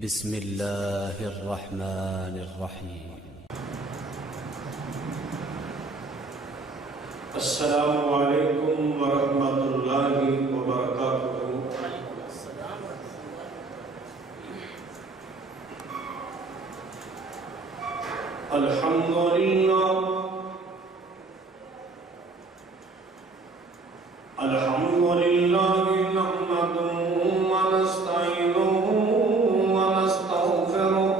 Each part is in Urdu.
بسم الله الرحمن الرحيم. السلام عليكم ورحمة الله وبركاته. الحمد لله نحمده ونستعينه ونستغفره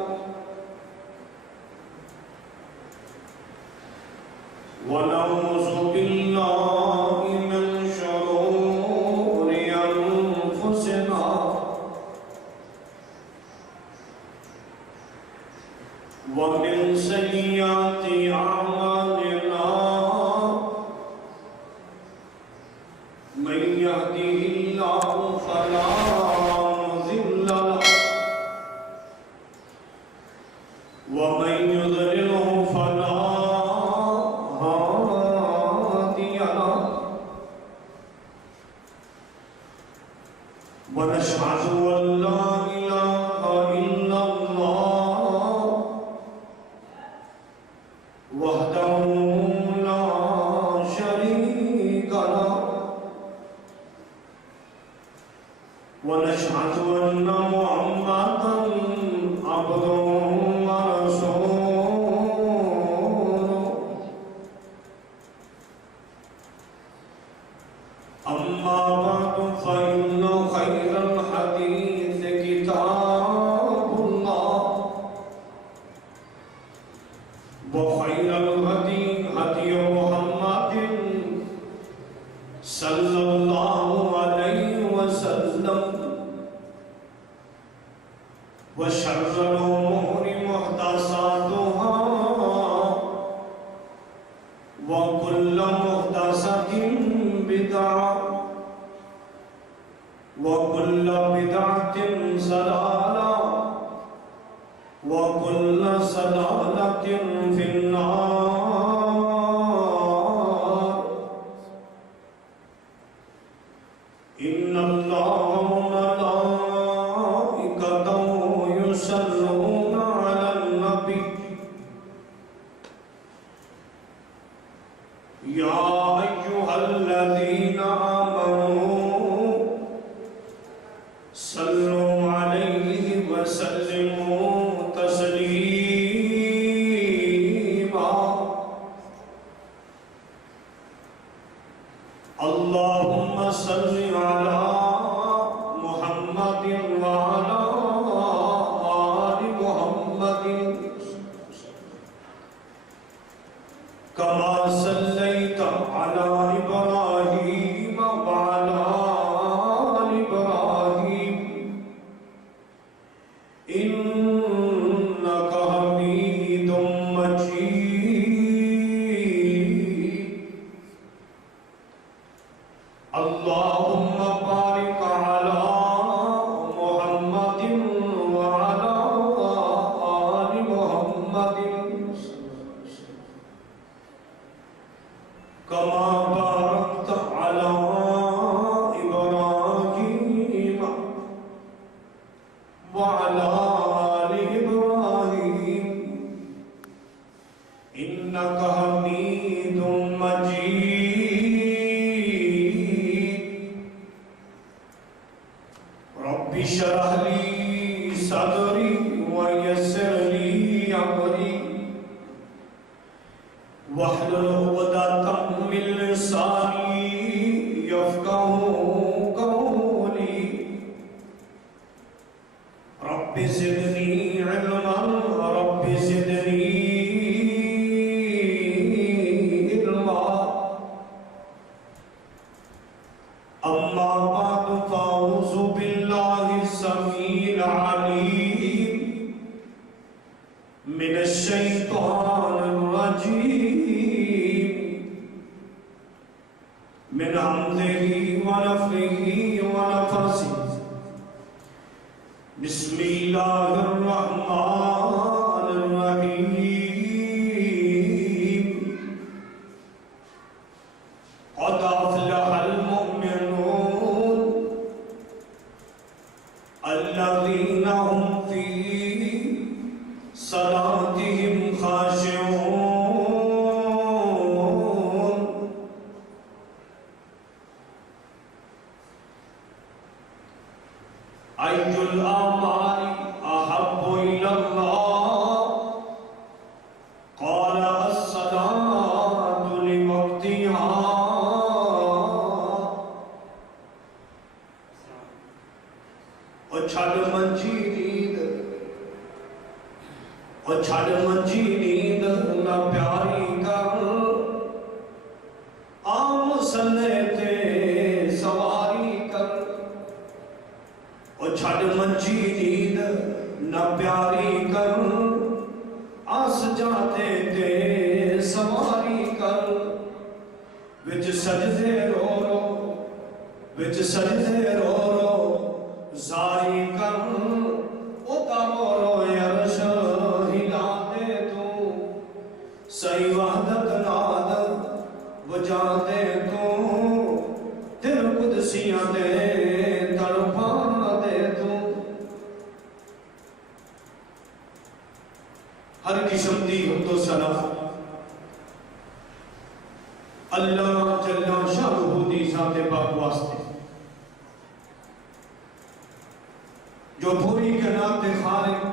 ونعوذ بالله من شرور أنفسنا ومن سيئات أعمالنا من يهده الله فلا مضل له ومن يضلله فلا هادي له ونشهد أن لا إله إلا الله وحده لا شريك له ونشهد أن محمدا عبده ورسوله أما بعد فإن خير الحديث كتاب الله وخير الهدي هدي محمد صلى الله عليه وسلم وشر الأمور محدثاتها وكل محدثة بدعة وكل بدعة ضلالة وكل ضلالة في النار. إن الله وملائكته يصلون على النبي يا أيها الذين آمنوا صلوا عليه وسلموا تسليما. اللهم صل على محمد وعلى آل محمد كما صليت على إبراهيم وعلى آل إبراهيم إنك حميد مجيد. اللهم بارك على محمد وعلى آل محمد كما باركت على إبراهيم وعلى آل إبراهيم إنك حميد مجيد. رب اشرح لي صدري ويسر لي أمري واحلل عقدة من لساني يفقهوا قولي. رب زدني علما رب زدني علما. أما بعد فأعوذ بالله السميع العليم من الشيطان الرجيم من همزه ونفخه ونفثه. بسم الله الرحمن الرحيم. قد أفلح المؤمنون الذين هم في اور چھڑ منجی نیند نہ پیاری کر آم سنے تے سواری کر اور چھڑ منجی نیند نہ پیاری کر آس جاتے تے سواری کر وچ سجدے رو رو وچ سجدے رو رو زاری کر اتارو رو عرش ہلا دے تو سی وحدت ناد وجا دے تو دل قدسیاں دے تڑپا دے تو ہر قسم دی حمد و ثنا اللہ جل شانہ دی ذات پاک واسطے جو پوری کائنات خالق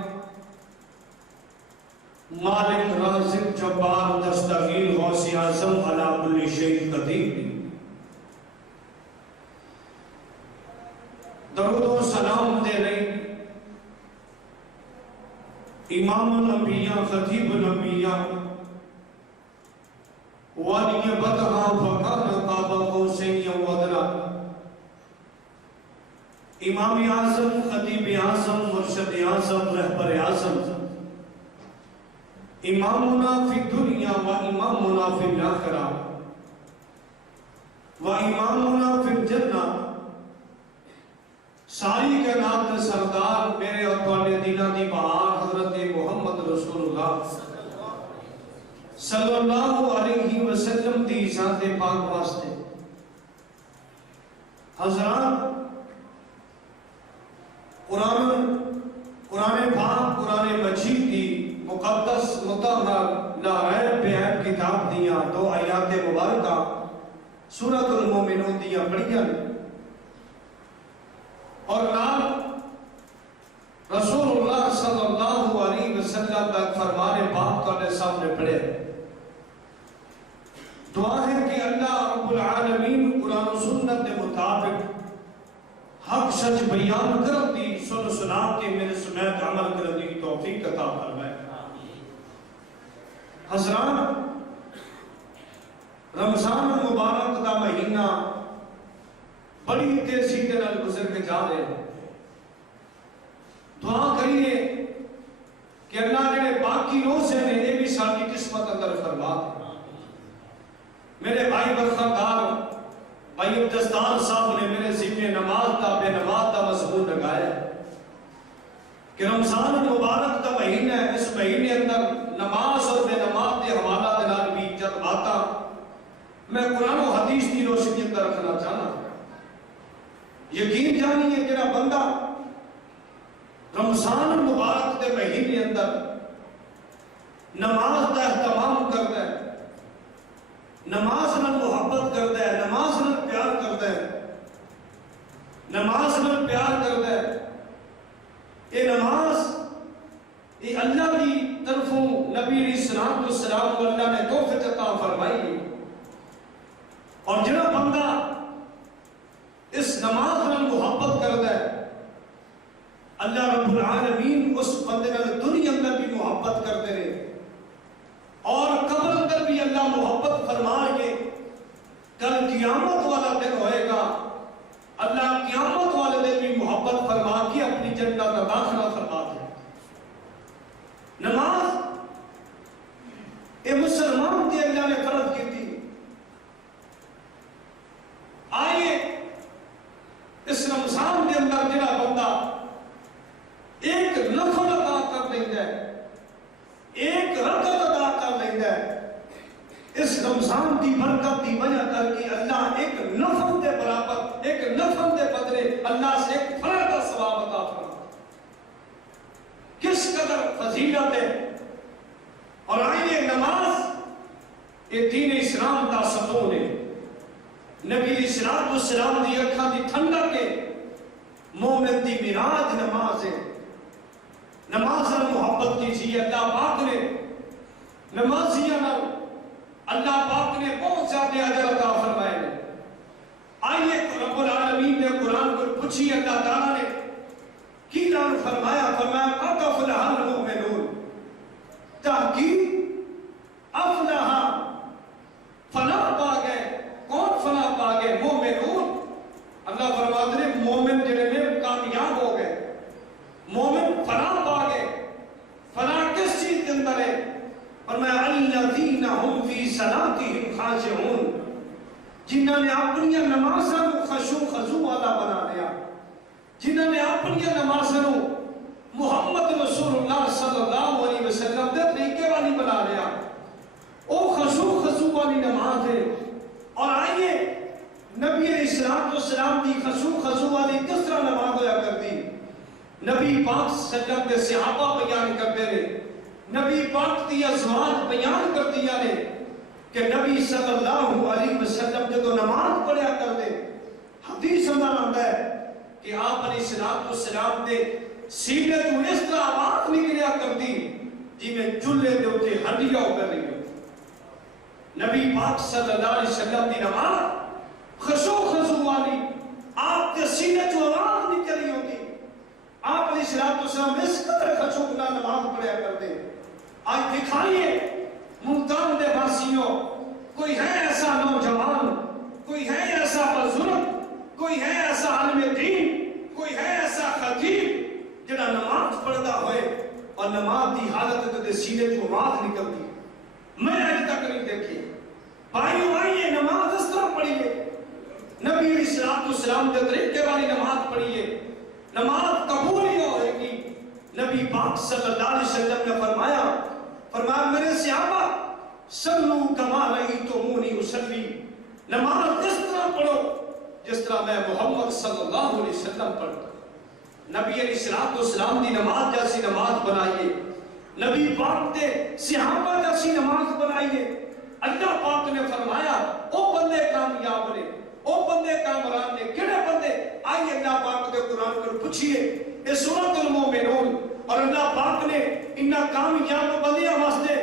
مالک رازق جبار دستگیر غوث اعظم علی کل شیء قدیر درود و سلام دے رہی امام الانبیاء خطیب الانبیاء والی بدہا فقان قاب قوسین و ادنی امام اعظم خطیب اعظم مرشد اعظم رہبر اعظم امامنا فی الدنیا و امامنا فی الاخرہ و امامنا فی الجنہ ساری کائنات سردار میرے اور تواڈے دلوں دی بہار حضرت محمد رسول اللہ صلی اللہ علیہ وسلم دی ذات پاک واسطے حضرات قرآن پاک قرآن مجید دی مقدس مطہر لا ریب بے عیب کتاب دیاں دو آیات مبارکہ سورۃ المومنون دیاں پڑھیاں اور نام رسول اللہ صلی اللہ علیہ وسلم تک فرمان پاک تواڈے سامنے پڑھے دعا ہے کہ اللہ رب العالمین قرآن و سنت کے مطابق حق سچ بیان کر دی سن سنا کے میرے سمیت عمل کر دی توفیق عطا فرمائے حضرات رمضان المبارک دا مہینہ بڑی تیزی کے نال گزر کے جا رہے ہیں دعا کریے کہ اللہ جڑے باقی روزے نے یہ بھی ساری قسمت اندر فرما دے میرے بھائی برخوردار بھائی عبدالستار صاحب نے میرے ذمہ نماز دا بے نماز دا مضمون لگایا کہ رمضان المبارک دا مہینہ ہے اس مہینے اندر نماز اور بے نماز کے حوالہ دے نال بھی جب آتا میں قرآن و حدیث کی روشنی اندر رکھنا چاہنا یقین جانیے جڑا بندہ رمضان المبارک دے مہینے اندر نماز دا اہتمام کرتا ہے نماز نال محبت کرتا ہے نماز نال پیار کرتا ہے نماز نال پیار کرتا ہے یہ نماز یہ اللہ کی طرفوں نبی علیہ السلام کو سلام کو اللہ نے توفیق عطا فرمائی اور جنہاں بندہ اس نماز نال محبت کرتا ہے اللہ رب العالمین اس بندے نال دنیا اندر بھی محبت کرتے رہے اور قبر اندر بھی اللہ محبت فرمائے گے کل قیامت والا دن ہوئے گا اللہ قیامت والے دن بھی محبت فرما کے اپنی جنت کا داخلہ فرما دے نماز اے مسلمان کی اللہ نے فرض کی تھی آئیے اس رمضان کے اندر جڑا بندہ ایک نفل ادا کر لیتا ہے ایک رکعت ادا کر لیتا ہے اس رمضان کی برکت کی وجہ کر کے اللہ ایک نفل دے برابر ایک نفل دے بدلے اللہ سے ایک فرض کا ثواب عطا فرماتا کس قدر فضیلت ہے اور آئیے نماز یہ دین اسلام کا ستون ہے نبی علیہ السلام دی اکھاں دی ٹھنڈک ہے مومن دی میراج نماز ہے نماز نال محبت کیجیے اللہ پاک نے نمازیاں نال اللہ پاک نے بہت زیادہ اجر عطا فرمائے ہیں آئیے رب العالمین نے قرآن کو پوچھی اللہ تعالیٰ نے کی اعلان فرمایا قد افلح المؤمنون فلاح کی، افلاح فلاح پا گئے. کون فلاح پا گئے؟ مومنون. اللہ فرماتے ہیں مومن جنہیں میں کامیاب ہو گئے، مومن فلاح پا گئے. فلاح کس چیز کے اندر ہے؟ فرمایا الذین هم فی صلاتهم خاشعون، جنہوں نے اپنی نمازوں کو خشوع خضوع والا بنا لیا، جنہوں نے اپنی نمازوں محمد رسول اللہ صلی اللہ علیہ وسلم دے طریقے والی بنا لیا. وہ خشوع خضوع والی نماز ہے. اور آئیے نبی علیہ السلام کی خشوع خضوع والی کس طرح نماز ہوا کرتی؟ نبی پاک صلی اللہ علیہ وسلم کے صحابہ بیان کرتے رہے، نبی پاک کی ازواج بیان کرتی نے کہ نبی صلی اللہ علیہ وسلم جب نماز پڑھا کرتے، حدیث اندر آتا ہے کہ آپ علیہ السلام دے سینے تو اس طرح آواز نکلیا کرتی جی میں چولہے دے اتے ہڈیاں ہو کر رہی ہوں. نبی پاک صلی اللہ علیہ وسلم دی نماز خشوع خضوع والی، آپ کے سینے تو آواز نکل رہی ہوتی. آپ علیہ السلام اس قدر خشوع نہ نماز پڑھا کرتے. آج دکھائیے ملتان دے باسیوں، کوئی ہے ایسا نوجوان، کوئی ہے ایسا بزرگ، کوئی ہے ایسا عالم دین، کوئی ہے ایسا خطیب جڑا نماز پڑھتا ہوئے اور نماز دی حالت دے سینے کو آواز نکلتی؟ میں آج تک نہیں دیکھی. بھائیوں آئیے نماز اس طرح پڑھیے، نبی علیہ السلام کے طریقے والی نماز پڑھیے، نماز قبول ہی ہوئے گی. نبی پاک صلی اللہ علیہ وسلم نے فرمایا میرے صحابہ صلو کما رأیتمونی اصلی، نماز اس طرح پڑھو جس طرح میں محمد صلی اللہ علیہ وسلم پڑھتا. نبی علیہ السلام دی نماز جیسی نماز بنائیے، نبی پاک دے صحابہ جیسی نماز بنائیے. اللہ پاک نے فرمایا او بندے کامیاب نے، او بندے کامران نے. کہڑے بندے؟ آئیے اللہ پاک دے قرآن پر پوچھئے، اے سورۃ المومنون. اور اللہ پاک نے انہاں کامیاب بندیاں واسطے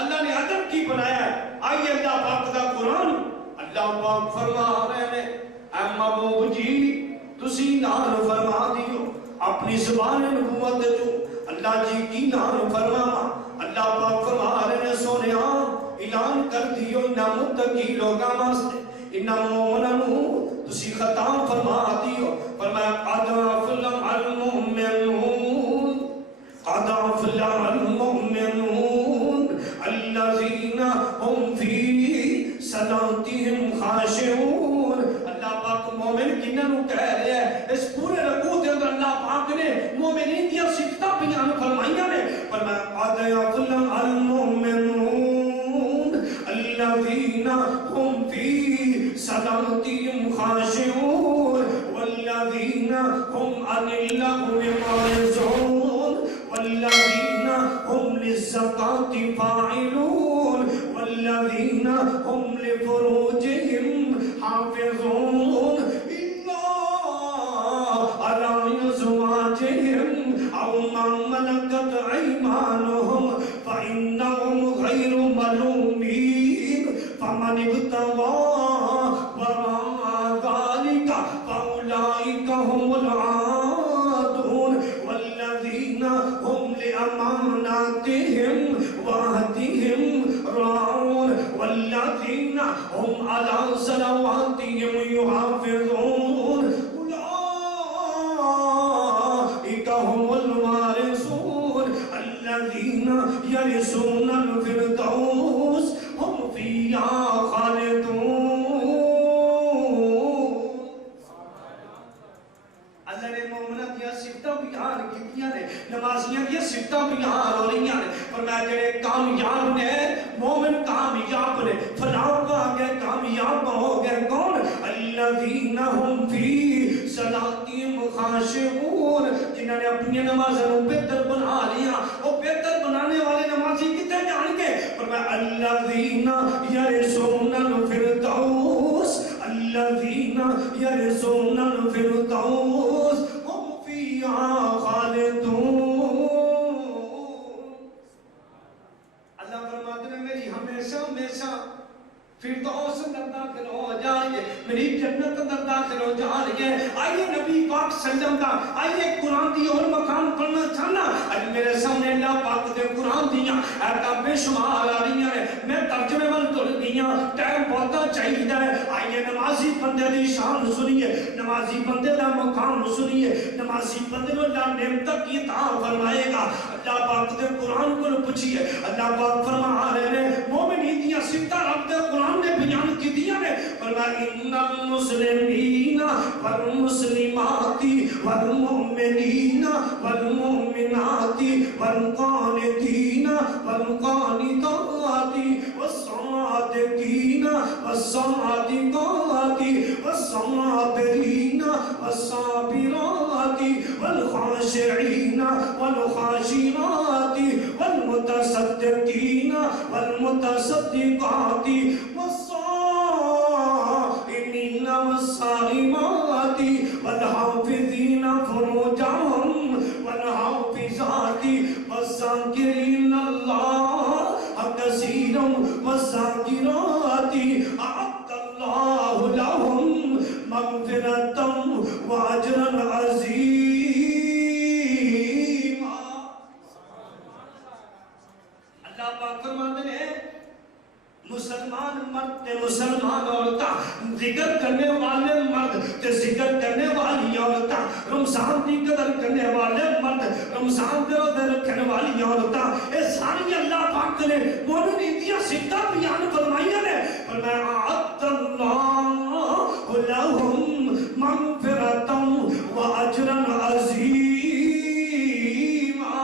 اللہ نے ادب کی بنایا ہے. آئیے اللہ پاک دا قرآن، اللہ پاک فرما رہے ہیں اے محبوب جی تسی نال فرما دیو اپنی زبان نبوت جو اللہ جی کی نال فرما. اللہ پاک فرما رہے ہیں سونیا اعلان کر دیو انہاں متقی لوگاں واسطے، انہاں مومنوں تسی خطاب فرما دیو. فرمایا قد افلح المؤمنون، قد افلح المؤمنون الذین هم فی صلاتهم خاشعون. اللہ پاک مومن کنہوں کہہ رہے ہیں؟ اس پورے رکوع کے اندر اللہ پاک نے مومنین کی صفتیں بیان فرمائیاں نے. فرمایا قد افلح المؤمنون الذین هم فی صلاتهم خاشعون والذین هم عن اللغو معرضون والذین هم للزکاة فاعلون والذین هم لفروجهم حافظون إلا على أزواجهم أو ما ملكت أيمانهم فإنهم غير ملومين فمن ابتغى وراء ذلك فأولئك هم العادون والذين هم لأماناتهم وعهدهم راعون والذين هم على صلواتهم يحافظون أولئك هم الوارثون الذين يرثون الفردوس هم فيها خالدون. اللہ نے مومنوں کی صفتیں بیان کیتیاں نے، نمازیاں کی صفتیں بیان ہو رہی ہیں. فرمایا جڑے کامیاب نے، مومن کامیاب نے، فلاح پا گئے، کامیاب ہو گئے. کون؟ الذین هم فی صلاتهم خاشعون، جنہوں نے اپنی نمازوں بہتر بنا لیا. وہ بہتر بنانے والے نمازی کتنے جان گے؟ فرمایا الذین یرثون الفردوس، الذین یرثون الفردوس هم فیہا خالدون. اللہ فرماتے ہیں میری ہمیشہ ہمیشہ فردوس اندر داخل ہو جائیے، میری جنت اندر داخل ہو جائیے. آئیے نبی پاک صلی اللہ علیہ وسلم کا، آئیے قرآن دی اور مقام پڑھنا چاہنا. آج میرے سامنے اللہ پاک دے قرآن دیاں ایتاں بے شمار آ رہی ہیں میں ترجمے وال تر گیاں ٹائم بہتا چاہیے آئیے نمازی بندے دی شان سنیے نمازی بندے دا مقام سنیے نمازی بندے کو اللہ نعمت کی عطا فرمائے گا اللہ پاک دے قرآن کو پوچھیے اللہ پاک فرما رہے ہیں مومنین دیاں صفتاں رب دے قرآن نے بیان کی دیاں نے فرمایا ان المسلمین والمسلمات والمؤمنین والمؤمنات والقانتین والقانتات والصادقین والصادقات والصابرین والصابرات والخاشعین والخاشعات والمتصدقین والمتصدقات والصائمین والصائمات والحافظین فروجهم والحافظات والذاکرین اللہ کثیرا والذاکرات اعد اللہ لهم مغفرتا واجرا عظیما اللہ پاک فرماتے ہیں مسلمان مرد تے مسلمان عورتاں ذکر کرنے والے مرد تے ذکر کرنے والی عورتاں رمضان کی قدر کرنے والے مرد رمضان دے روزے رکھنے والی عورتاں اے ساری اللہ پاک نے مومنین دیاں صفتاں بیان فرمائیاں نے فرمایا اعد اللہ لهم مغفرتا واجرا عظیما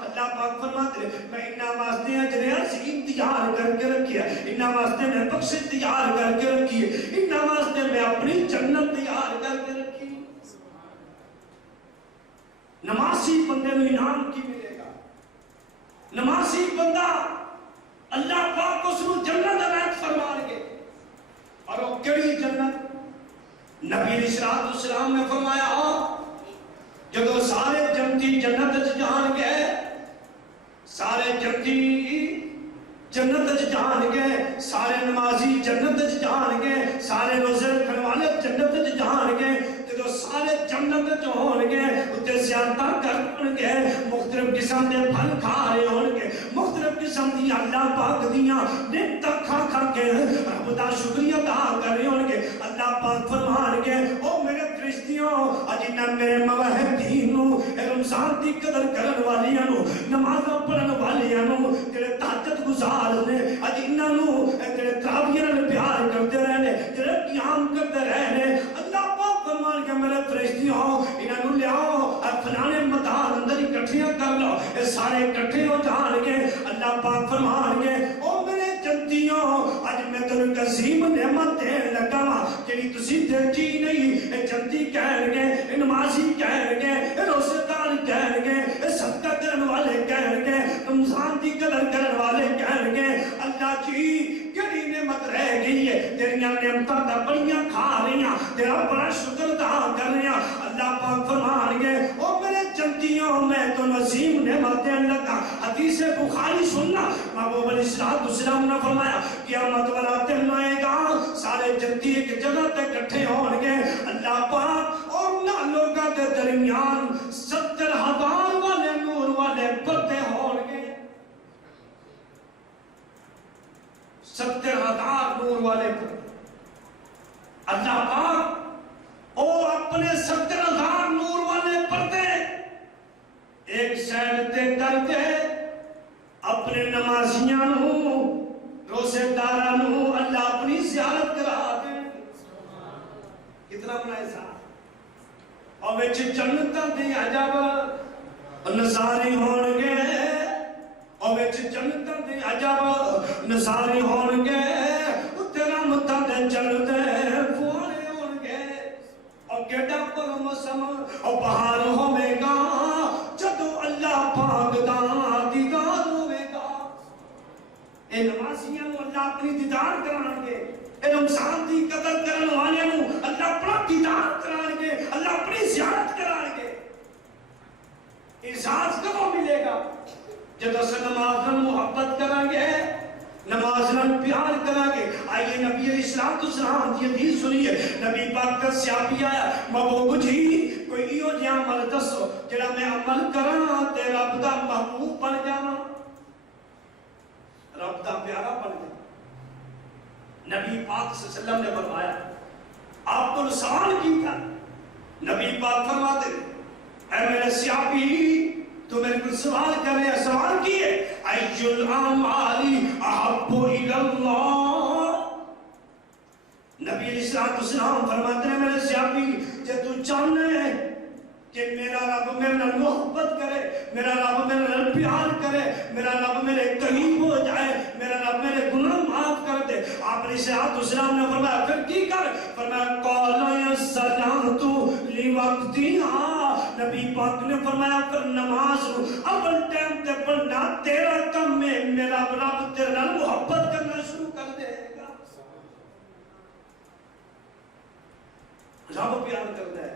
اللہ پاک فرماتے ہیں میں انہاں واسطے اجر عظیم تیار کر کے رکھیا انہاں واسطے میں بخشش تیار کر کے رکھی ہے انہاں واسطے میں اپنی جنت تیار کر کے رکھی نمازی بندے کو انعام کی ملے گا نمازی بندہ اللہ پاک اس کو جنت عنایت فرما گے اور وہ کیڑی جنت نبی علیہ السلام نے فرمایا جب سارے جنتی جنت جان گئے سارے جنتی جنت جان گئے سارے نمازی جنت جان گئے سارے روزے رکھنے والے جنت جان گئے جو سارے جنت جو ہون گے اتے زیادہ کرن گے مختلف قسم دے پھل کھا رہے ہون گے مختلف قسم دی اللہ پاک دیاں نعمتاں کھا کھا کے رب دا شکریہ ادا کر رہے ہون گے اللہ پاک فرمان گے او میرے فرشتیوں اج انہاں میرے موحدین نو رمضان دی قدر کرن والیاں نو نمازاں پڑھن والیاں نو تیرے تہجد گزار نے اج انہاں نو تیرے تراویح نال پیار کرتے رہنے تیرے قیام کرتے رہنے اللہ پاک فرمان کہ میرے فرشتیوں انہاں نو لیاؤ فلانے میدان اندر اکٹھیاں کر لو اے سارے اکٹھے ہو جان گے اللہ پاک فرمان گے او میرے جنتیوں اج میں تینوں ایک عظیم نعمت دین لگا وا جڑی تسی دیکھی نہیں اے جنتی کہن گے اے نمازی کہن گے اے روزے دار کہن گے اے صدقہ کرن والے کہن گے رمضان دی قدر کرن والے کہن گے اللہ جی کیڑی نعمت رہ گئی ہے تیریاں نعمتاں تے بڑیاں کھا رہیاں تیرا بڑا شکر ادا کر رہے ہیں اللہ پاک فرمان گے او میرے جنتیوں میں تو عظیم نعمت دین لگا حدیث بخاری سننا محبوب علیہ السلام نے فرمایا قیامت والا دن آئے گا سارے جنتی ایک جگہ تے اکٹھے ہون گے اللہ پاک اور نہ لوگاں کے درمیان 70,000 والے نور والے پردے ہون گے 70,000 نور والے پردے اللہ پاک او اپنے 70,000 نور والے پردے ایک سائڈ تے کر کے اپنے نمازیاں نو روزے داراں نو اللہ اپنی زیارت کرا دے کتنا بڑا احسان اور وچ جنتاں دے عجب نظارے ہون گے اور وچ جنتاں دے عجب نظارے ہون گے تیرا متاں دے چلدے فوانے ہون گے اور کیڑا پر موسم اور بہار ہوے گا جدوں اللہ پاک دا دیدار ہوے گا اے نمازیاں نو اللہ اپنی دیدار کران گے اے رمضان دی قدر کرن والے نو اللہ اپنا دیدار کران گے اللہ اپنی زیارت کران گے احساس کب ملے گا جب اس نماز نال محبت کران گے نماز نال پیار کران گے آئیے نبی علیہ السلام کی حدیث سنیے نبی پاک کا صحابی آیا محبوب جی کوئی ایو جہاں عمل دسو جڑا میں عمل کراں تے رب دا محبوب بن جاواں پاک صلی اللہ علیہ وسلم نے فرمایا، آپ کو سوال کیا، نبی پاک فرماتے اے میرے صحابی تو میرے کو سوال کر رہے ہیں، سوال کیے ایّ الاعمال احب الی اللہ۔ نبی علیہ السلام فرماتے ہیں میرے صحابی جے تو چاہنے ہے کہ میرا رب میرے نال محبت کرے، میرا رب میرے نال پیار کرے، میرا رب میرے قریب ہو جائے، میرا رب میرے گناہ معاف کر دے، آپ علیہ السلام نے فرمایا پھر کی کر؟ فرمایا قال الصلاۃ لوقتها، نبی پاک نے فرمایا پھر نماز اول ٹائم تے پڑھنا تیرا کم ہے، میرا رب تیرے نال محبت کرنا شروع کر دے گا۔ رب پیار کرتا ہے،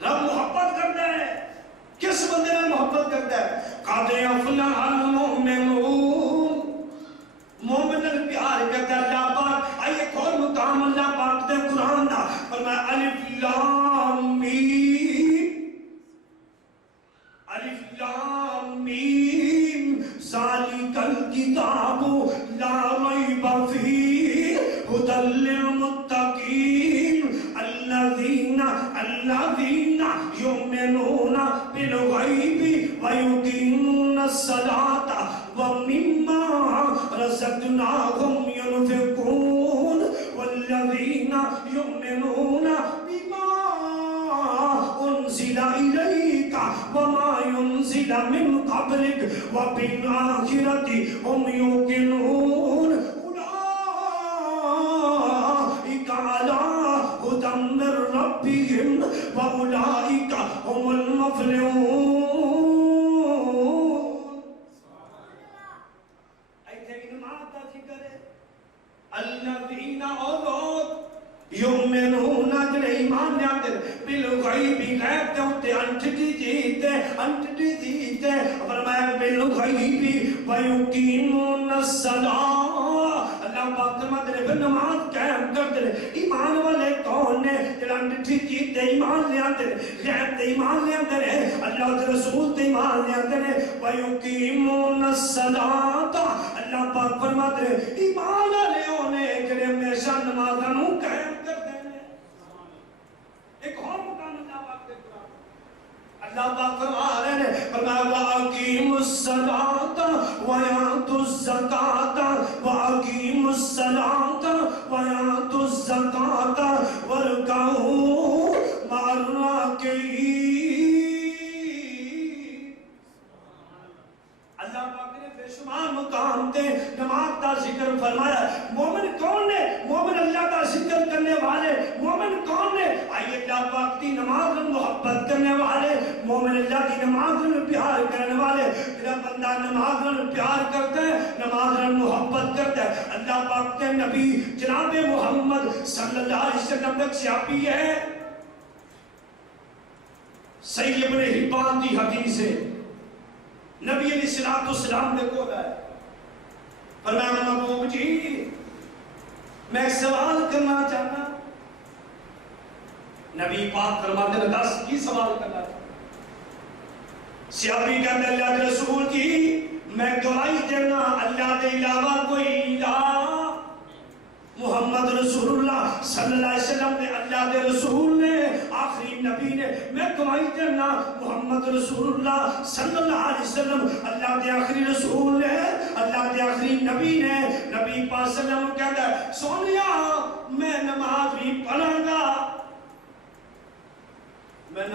رب محبت کرتا ہے، کس بندے نے محبت کرتا ہے؟ قد افلح المؤمنون، مومن نے پیار کرتا ہے اللہ پاک۔ آئیے اور مقام اللہ پاک دے قرآن دا فرمایا الف لام میم، الف لام میم ذالک الکتاب لا ریب فیہ ھدی للمتقین الذین یؤمنون بالغیب ویقیمون الصلاۃ ومما رزقناہم ینفقون والذین یؤمنون بما انزل الیک وما انزل من قبلک وبالآخرۃ ہم یوقنون اولئک علی ھدی من ربہم واولئک هم المفلحون۔ الذین اور لوگ یؤمنون جڑے ایمان لے آتے بالغیب غیب دے اوتے انٹٹی جیتے فرمایا بالغیب ویقیمون الصلاۃ، اللہ پاک فرماتے ہیں پھر نماز قائم کرتے ہیں۔ ایمان والے کون نے؟ جڑا انٹٹی جیتے ایمان لے آتے غیب تے ایمان لے آتے ہیں، اللہ کے رسول تے ایمان لے آتے ہیں۔ ویقیمون الصلاۃ، اللہ پاک فرماتے ہیں ایمان والے جڑے ہمیشہ نمازاں نوں قائم کرتے ہیں۔ ایک اور مقام اللہ پاک دے قرآن، اللہ پاک فرما رہے ہیں فرمایا وَأَقِیمُوا الصَّلَاةَ وَآتُوا الزَّکَاةَ وَأَقِیمُوا الصَّلَاةَ وَآتُوا الزَّکَاةَ وَارْکَعُوا مَعَ الرَّاکِعِینَ۔ اللہ پاک نے بے شمار مقام تے نماز کا ذکر فرمایا۔ مومن کون نے؟ مومن اللہ کا ذکر کرنے والے۔ مومن کون نے؟ آئیے اللہ پاک کی نماز میں محبت کرنے والے، مومن اللہ کی نماز میں پیار کرنے والے۔ جب بندہ نماز میں پیار کرتا ہے، نماز میں محبت کرتا ہے، اللہ پاک کے نبی جناب محمد صلی اللہ علیہ وسلم تک صحابی ہے، صحیح ابن حبان کی حدیث ہے، نبی علیہ السلام نے کہا ہے فرمایا محبوب جی میں سوال کرنا چاہتا، نبی پاک فرماتے ہیں دس کی سوال کرنا چاہتا؟ صحابی کہتے ہیں اللہ کے رسول کی میں گواہی دینا اللہ کے علاوہ کوئی الہ، محمد رسول اللہ صلی اللہ علیہ وسلم نے، اللہ کے رسول نے، آخری نبی نے، میں گواہی دینا محمد رسول اللہ صلی اللہ علیہ وسلم اللہ کے آخری رسول نے، اللہ کے آخری نبی نے۔ نبی پاک صلی اللہ علیہ وسلم کہتا ہے سونیا میں نماز بھی پڑھوں گا، میں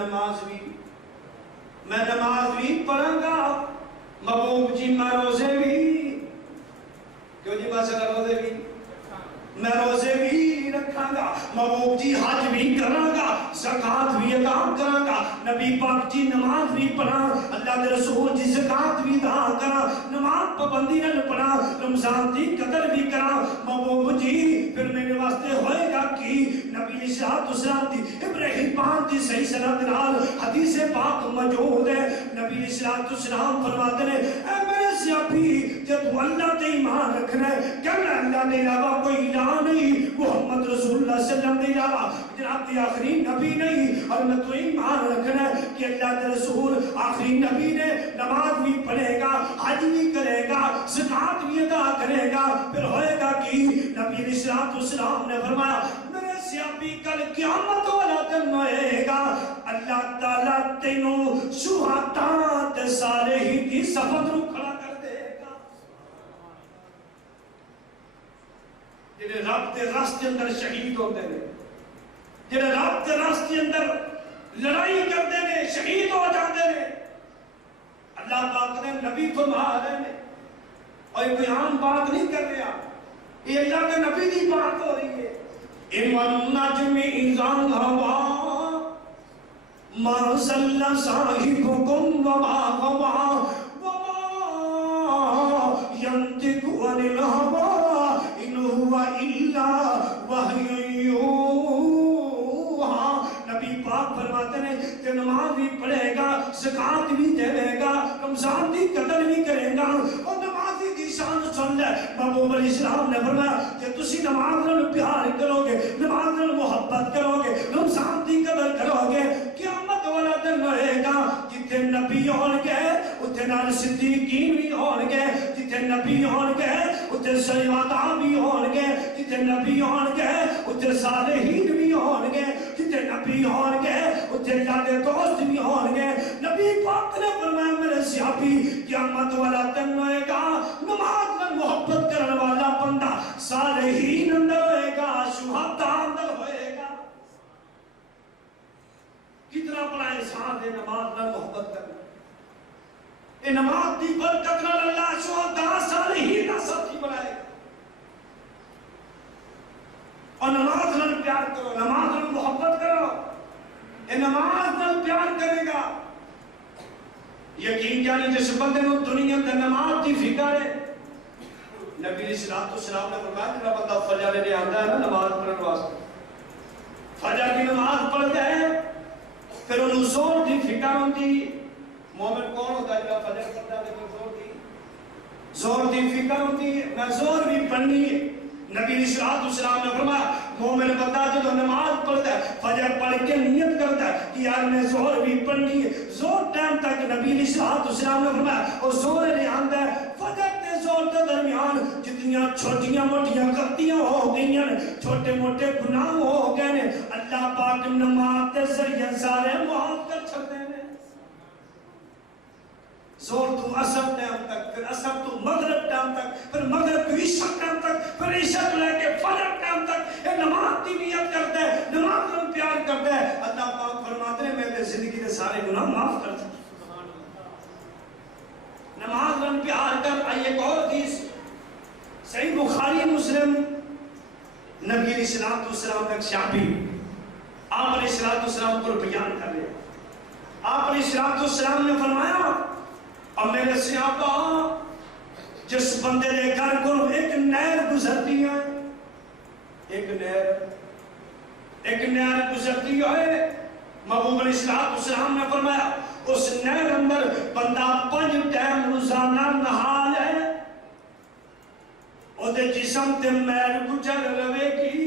نماز بھی پڑھوں گا، محبوب جی میں روزے بھی، کیوں جی ماشاءاللہ روزے بھی، میں روزے بھی رکھاں گا، محبوب جی حج بھی کراں گا، زکات بھی ادا کراں گا، نبی پاک جی نماز بھی پڑھاں، اللہ کے رسول جی زکات بھی ادا کراں، نماز پابندی نال پڑھاں، رمضان دی قدر بھی کراں، محبوب جی پھر میرے واسطے ہوئے گا کی؟ نبی علیہ السلام دی ابراہیم پاک دی صحیح سند نال حدیث پاک موجود ہے، نبی علیہ السلام فرماتے ہیں اے میرے صحابی جب اللہ تے ایمان رکھنا ہے کہ اللہ کے علاوہ کوئی الہ نہیں، محمد رسول اللہ صلی اللہ علیہ وسلم جناب کی آخری نبی نہیں، اور میں تو ایمان رکھنا ہے کہ اللہ کے رسول آخری نبی نے، نماز بھی پڑھے گا، حج بھی کرے گا، زکات بھی ادا کرے گا، پھر ہوئے گا کہ نبی علیہ السلام نے فرمایا میرے سیابی کل قیامت والا دن ہوئے گا، اللہ تعالیٰ تینوں شہداء تے صالحین کی صفت رو کھڑا کر دے گا، جنہیں رب دے راستے اندر شہید ہوتے ہیں، جنہیں رب دے راستے اندر لڑائی کرتے ہیں، شہید ہو جاتے ہیں۔ اللہ پاک نے نبی فرما رہے ہیں، اور یہ کوئی عام بات نہیں کر رہا، یہ اللہ کے نبی کی بات ہو رہی ہے۔ النجم اذا هوى ما ضل صاحبكم وما غوى وما ينطق عن الهوى ان هو الا وحی یوحی۔ نبی پاک فرماتے ہیں کہ نماز بھی پڑھے گا، زکات بھی دے گا، رمضان کی قدر بھی کرے گا، اور نمازی کی شان سن لے۔ محبوب علیہ السلام نے فرمایا کہ تسی نماز نال پیار کرو گے، نماز نال محبت کرو گے، رمضان کی قدر کرو گے، قیامت والا دن ہوئے گا جتھے نبی ہون گے اتھے نال صدیقین بھی ہون گے، جتھے نبی ہون گے اتھے شہداء بھی ہون گے، جتھے نبی ہون گے اتھے صالحین بھی ہون گے، جتھے نبی ہون گے اتھے اللہ دے دوست بھی ہون گے۔ نبی پاک نے فرمایا میرے صحابی قیامت والا دن ہوئے گا، نماز میں محبت کرنے والا بندہ صالحین اندر ہوئے گا، شہداء اندر ہوئے گا۔ کتنا بڑا احسان ہے نماز میں محبت کرنا، یہ نماز دی برکت نال اللہ شہداء صالحین کا ساتھی بنائے گا۔ اور نماز نال پیار کرو، نماز نال محبت کرو، یہ نماز نال پیار کرے گا۔ یقین جانی جس بندے نو دنیا کا نماز دی فکر ہے، نبی علیہ السلام نے فرمایا کہ بندہ فجر لے آتا ہے نا نماز پڑھنے واسطے، فجر کی نماز پڑھتا ہے پھر انہوں زور دی فکر ہوتی۔ مومن کون ہوتا ہے جب فجر پڑھتا ہے پھر زور دی فکر ہوتی، میں زور بھی پڑھنی ہے۔ نبی علیہ السلام نے فرمایا مومن بندہ جو نماز پڑھتا ہے فجر پڑھ کے نیت کرتا ہے کہ یار میں زور بھی پڑھنی ہے، زور ٹائم تک نبی علیہ السلام نے فرمایا اور زور لے آندا ہے فجر تے زور کے درمیان جتنیاں چھوٹیاں موٹیاں غلطیاں ہو گئی ہیں، چھوٹے موٹے گناہ ہو گئے ہیں، اللہ پاک نماز کے ذریعے سارے معاف کر چھڑتے ہیں۔ زور تو عصر ٹائم تک، پھر عصر تو مغرب ٹائم تک، پھر مغرب تو عشاء ٹائم تک، پھر عشاء لے کے فجر ٹائم تک، یہ نماز کی نیت کرتا ہے، نماز میں پیار کرتا ہے۔ اللہ پاک فرماتے ہیں میں زندگی کے سارے گناہ معاف کر دوں۔ نماز میں پیار کر۔ آئیے ایک اور حدیث صحیح بخاری مسلم، نبی علیہ السلام کا صحابی آپ علیہ السلام کو بیان کر رہے ہیں۔ آپ علیہ السلام نے فرمایا اور میرے صحابہ جس بندے دے گھر کو ایک نہر گزرتی ہے، ایک نہر گزرتی ہے، محبوب علیہ السلام نے فرمایا اس نہر اندر بندہ 5 ٹائم روزانہ نہا لے، او دے جسم تے میل گزر رہے گی،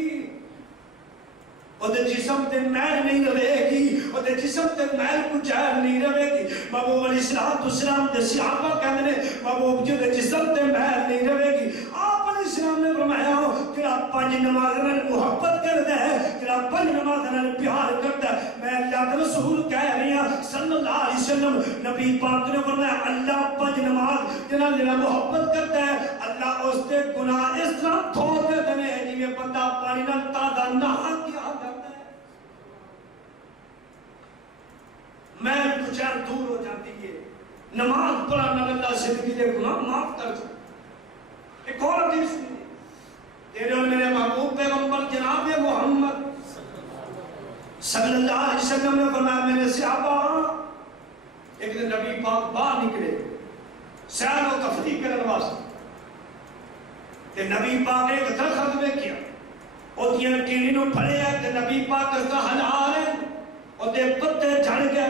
او دے جسم تے میل نہیں رہے گی، او دے جسم تے میل گزر نہیں رہے گی۔ محبوب علیہ السلام دے صحابہ کہتے ہیں محبوب جو دے جسم تے میل نہیں رہے گی۔ آپ علیہ السلام نے فرمایا کہ آپ 5 نماز میں محبت کرتا ہے، کہ آپ 5 نماز میں پیار کرتا ہے۔ میں اللہ کے رسول کہہ رہی ہوں صلی اللہ علیہ وسلم، نبی پاک نے فرمایا اللہ 5 نماز جنہاں جنہاں محبت کرتا ہے اللہ اس کے گناہ اس طرح دھو دیتے ہیں جیسے بندہ پانی نال تازہ نہا کیا کرتا ہے، محل کچھ دور ہو جاتی ہے۔ نماز پڑھنا اللہ زندگی کے گناہ معاف کر دے۔ ایک اور حدیث سنیے، تیرے اور میرے محبوب پیغمبر جناب محمد صلی اللہ علیہ وسلم نے فرمایا میرے صحابہ ایک دن نبی پاک باہر نکلے سیر و تفریح کرنے واسطے، کہ نبی پاک ایک درخت میں کیا اور دیا ٹیڑی نو پھڑے ہے کہ نبی پاک اس کا ہلا رہے ہیں اور دے پتے جھڑ گئے۔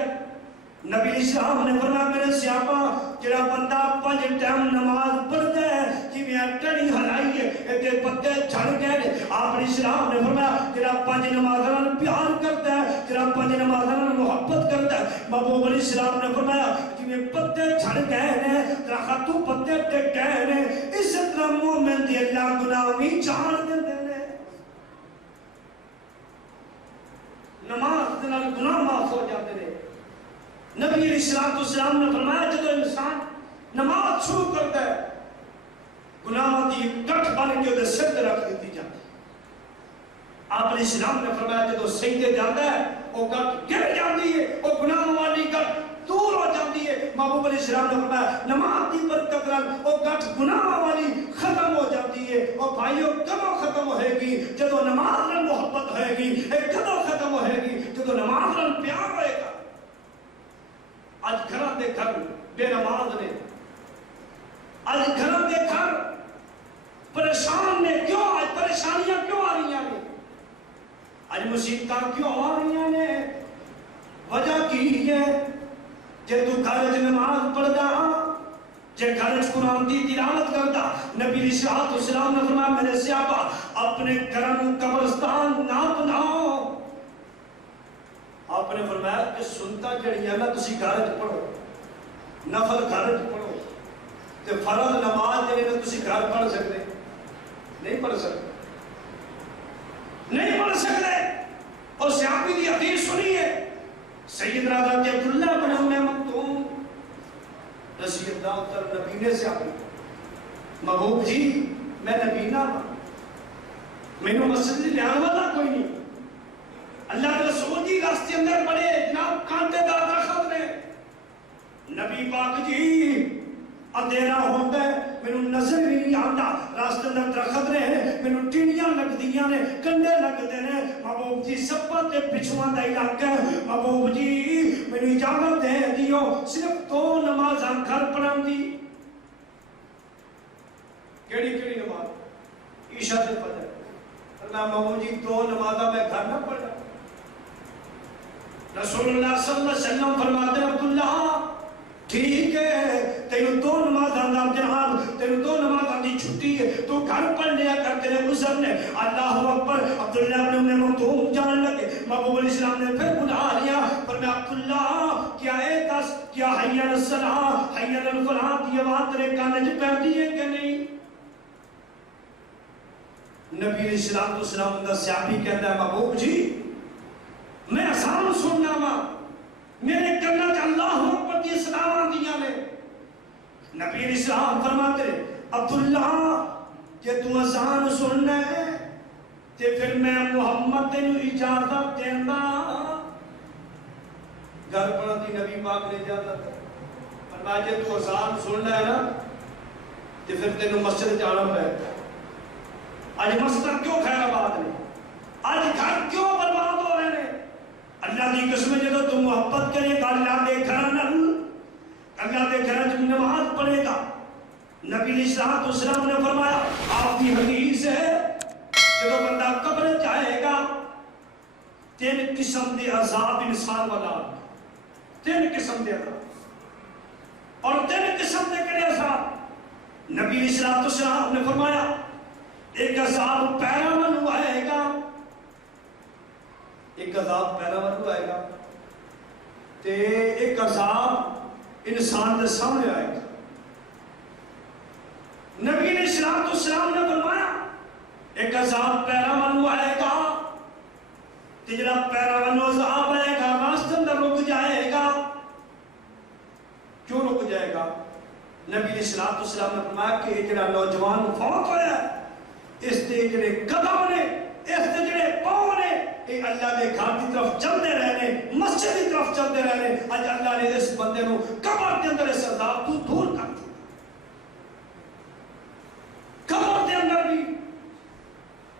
نبی اسلام نے فرمایا میرے صحابہ جڑا بندہ 5 ٹائم نماز پڑھتا ہے کہ میں ٹڑی ہلائی ہے دے پتے جھڑ گئے۔ آپ نے اسلام نے فرمایا جڑا 5 نمازاں پیار کرتا ہے، جڑا 5 نمازاں محبت کرتا ہے، محبوب علیہ السلام نے فرمایا کہ جویں پتے جھڑ گئے نے درخت تو پتے ٹک گئے نے اس طرح مومن دی اللہ گناہ بھی جان دیندے نے نماز دے نال گناہ معاف ہو جاتے نے نبی علیہ الصلوۃ والسلام نے فرمایا جب انسان نماز شروع کرتا ہے گناہوں کی کٹ بن کے سر تے رکھ دیتی جاتی آپ علیہ السلام نے فرمایا جب سجدے جاتا ہے وہ کٹ گر جاتی ہے وہ گناہوں والی کٹ دور ہو جاتی ہے محبوب علیہ السلام نے فرمایا نماز کی برکت نال وہ کٹ گناہوں والی ختم ہو جاتی ہے اور بھائیو کدوں ختم ہوئے گی جدو نماز نال محبت ہوئے گی کدوں ختم ہوئے گی جدو نماز نال پیار ہوئے گا آج گھراں دے گھر بے نماز نے آج گھراں دے گھر پریشان نے کیوں آج پریشانیاں کیوں آ رہی ہیں آج مصیبتاں کیوں آ رہی ہیں وجہ کی ہے جے تو گھر وچ نماز پڑھدا جے گھر وچ قرآن دی تلاوت کردا نبی علیہ الصلوۃ والسلام نے فرمایا میرے صحابہ اپنے گھراں نوں قبرستان نہ بناؤ آپ نے فرمایا کہ سنتا جڑیاں نا تسی گھر وچ پڑھو نفل گھر وچ پڑھو تے فرض نماز جڑی نا تسی گھر پڑھ سکتے نہیں پڑھ سکتے نہیں پڑھ سکتے اور صحابی کی حدیث سنیے سیدنا حضرت عبداللہ بن ام مکتوم رضی اللہ تعالی نبی نے صحابی محبوب جی میں نبی نہ میں نے مسجد لے آنے والا کوئی نہیں اللہ کے رسول جی راستے اندر پڑے جناب کانٹے دار درخت نے نبی پاک جی اندھیرا ہوتا ہے میں نظر بھی نہیں آتا راستے اندر درخت نے میں ٹینیاں لگ دیاں نے کنڈے لگ دے نے محبوب جی سپا تے پچھواں دا علاقہ ہے محبوب جی میں اجازت دے دیو صرف 2 نمازاں گھر پڑھن دی کیڑی کیڑی نماز عشاء تے فجر فرمایا محبوب جی 2 نمازاں میں گھر نہ پڑھا رسول اللہ صلی اللہ علیہ وسلم فرماتے ہیں عبداللہ ٹھیک ہے تینوں 2 نمازاں دا جہاد تینوں 2 نمازاں دی چھٹی ہے تو گھر پڑھ لیا کر تیرے گزر نے اللہ اکبر عبداللہ بن ام مکتوم جان لگے محبوب علیہ السلام نے پھر بلا لیا فرمایا عبداللہ کیا اے دس کیا حی علی الصلاۃ حی علی الفلاح دی آواز تیرے کان وچ پہنچی ہے کہ نہیں نبی علیہ السلام دا صحابی کہتا ہے محبوب جی میں اذان سننا وا میرے کنا چ اللہ اکبر دی سلام دیاں نے نبی علیہ السلام فرماتے عبداللہ کہ تو اذان سننا ہے تے پھر میں محمد تینوں اجازت دیندا گھر پڑھن دی نبی پاک نے اجازت فرمایا کہ تو اذان سننا ہے نا تے پھر تینوں مسجد جانا پے آج مسجد کیوں خیر آباد نے آج گھر کیوں برباد ہو رہے ہیں اللہ کی قسم جب تو محبت کرے گا اللہ دے گھر جب نماز پڑھے گا نبی علیہ السلام نے فرمایا آپ کی حدیث ہے جب بندہ قبر جائے گا 3 قسم دے عذاب انسان والا 3 قسم دے عذاب اور 3 قسم دے کڑے عذاب نبی علیہ السلام نے فرمایا ایک عذاب پیرا من آئے گا ایک عذاب پیرا من آئے گا تے ایک عذاب انسان دے سامنے آئے گا نبی علیہ السلام نے فرمایا ایک عذاب پیرا من آئے گا تے جڑا پیرا من عذاب آئے گا راستے اندر رک جائے گا کیوں رک جائے گا نبی علیہ السلام نے فرمایا کہ جڑا نوجوان فوت ہویا ہے اس دے جڑے قدم نے اس دے جڑے پاؤں نے اے اللہ دے گھر کی طرف چلتے رہنے مسجد کی طرف چلتے رہنے اج اللہ نے اس بندے کو قبر کے اندر اس عذاب تو دور کر دیا قبر کے اندر بھی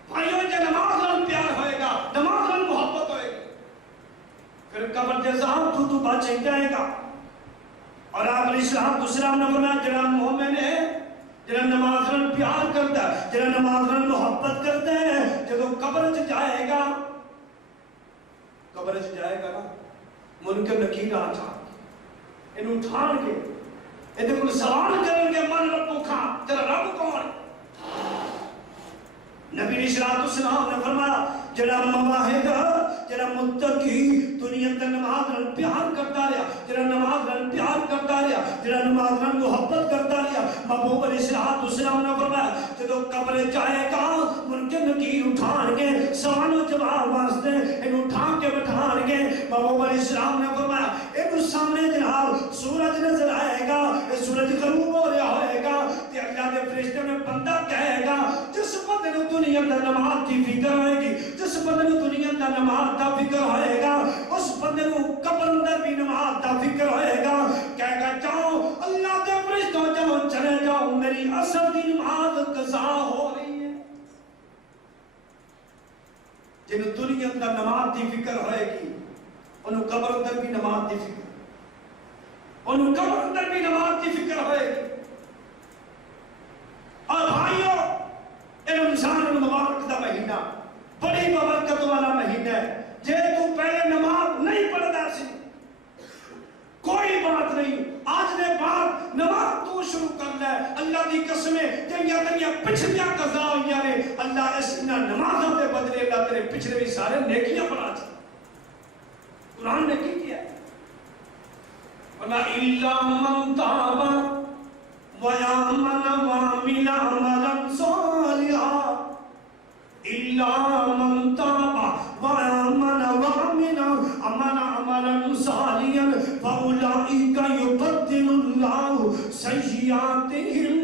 بھائیوں کے نماز نال پیار ہوئے گا نماز نال محبت ہوئے گی پھر قبر کے عذاب تو بچ جائے گا اور آپ علیہ السلام نے فرمایا جڑا مومن ہے جڑا نماز نال پیار کرتا ہے جڑا نماز نال محبت کرتا ہے جب قبر وچ جائے گا نا منکر نکیر آ جان اینو اٹھان کے ایدے کو سوال کریں گے من ربو کھا تیرا رب کون نبی علیہ السلام نے فرمایا جڑا مواہد جڑا متقی دنیا تے نماز نال پیار کرتا رہیا، جڑا نماز نال پیار کرتا رہیا، جڑا نماز نال محبت کرتا رہیا، محبوب علیہ الصلوۃ والسلام نے فرمایا جدوں قبر جائے گا منکر نکیر اٹھان گے سوال و جواب واسطے اینو اٹھا کے بٹھان گے، محبوب علیہ السلام نے فرمایا اینو سامنے جناب سورج نظر آئے گا، یہ سورج غروب ہو رہا ہوئے گا تے اللہ دے فرشتے میں بندہ کہے گا جس بندے نو دنیا دا نماز دی فکر ہوئے گی، جس بندے نو دنیا دا نماز دا فکر ہوئے گا، اس بندے نو قبر اندر بھی نماز دا فکر ہوئے گا، کہے گا جاؤ اللہ دے فرشتوں جاؤ چلے جاؤ میری اثر دی نماز قضا ہو رہی ہے۔ جنہوں دنیا دا نماز دی فکر ہوئے گی انہوں قبر اندر بھی نماز دی فکر، انہوں قبر اندر بھی نماز دی فکر ہوئے گی۔ اور بھائیو رمضان المبارک دا مہینہ بڑی ببرکت والا مہینہ ہے، جے تو پہلے نماز نہیں پڑھتا سی کوئی بات نہیں، آج نے بعد نماز تو شروع کر لے، اللہ دی قسمیں جنیاں پچھلیاں قضا ہوئیاں نے، اللہ اس نمازوں کے بدلے اللہ تیرے پچھلے بھی سارے نیکیاں بنا چھے۔ قرآن نے کی کیا ہے إِلَّا مَنْ تَابَ وَيَأْمَنَ وَعَمِلَ عَمَلًا صَالِحًا إِلَّا مَنْ تَابَ وَيَأْمَنَ وَعَمِلَ عَمَلًا صَالِحًا فَأُولَئِكَ يُبَدِّلُ اللَّهُ سَيِّئَاتِهِمْ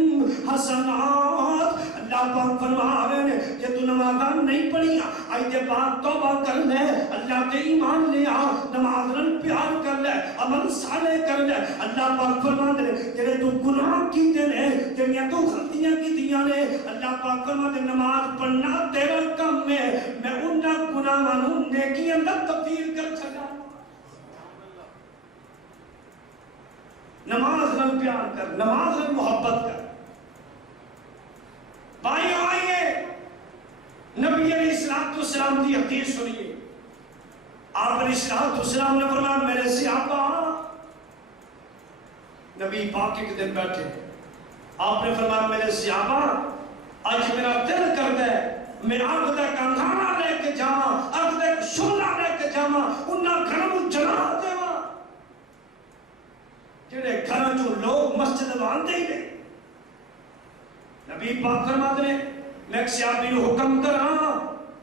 حَسَنَاتٍ۔ اللہ پاک فرما رہے ہیں کہ تو نمازاں نہیں پڑھی آئیے بعد توبہ کر لے، اللہ تے ایمان لے آ، نماز رن پیار کر لے، عمل صالح کر لے۔ اللہ پاک فرما دے کہ تو گناہ کیتے نے، جنیاں تو غلطیاں کی دیاں نے، اللہ پاک فرما دے نماز پڑھنا تیرا کم ہے، میں انہاں گناہوں نیکی اندر تبدیل کر سکا۔ نماز رن پیار کر، نماز رن محبت کر۔ بھائیو آئیے نبی علیہ السلام کی حدیث سنیے، آپ علیہ السلام نے فرمایا میرے صحابہ، نبی پاک ایک دن بیٹھے آپ نے فرمایا میرے صحابہ آج میرا دل کرتا ہے میں آگ تک انگارہ لے کے جاواں، آگ تک شولہ لے کے جاواں، انہاں گھروں جلا دیواں جنہیں گھروں جو لوگ مسجد باندھے ہی نہیں۔ نبی پاک فرماتے ہیں میں ایک صحابی نو حکم کراں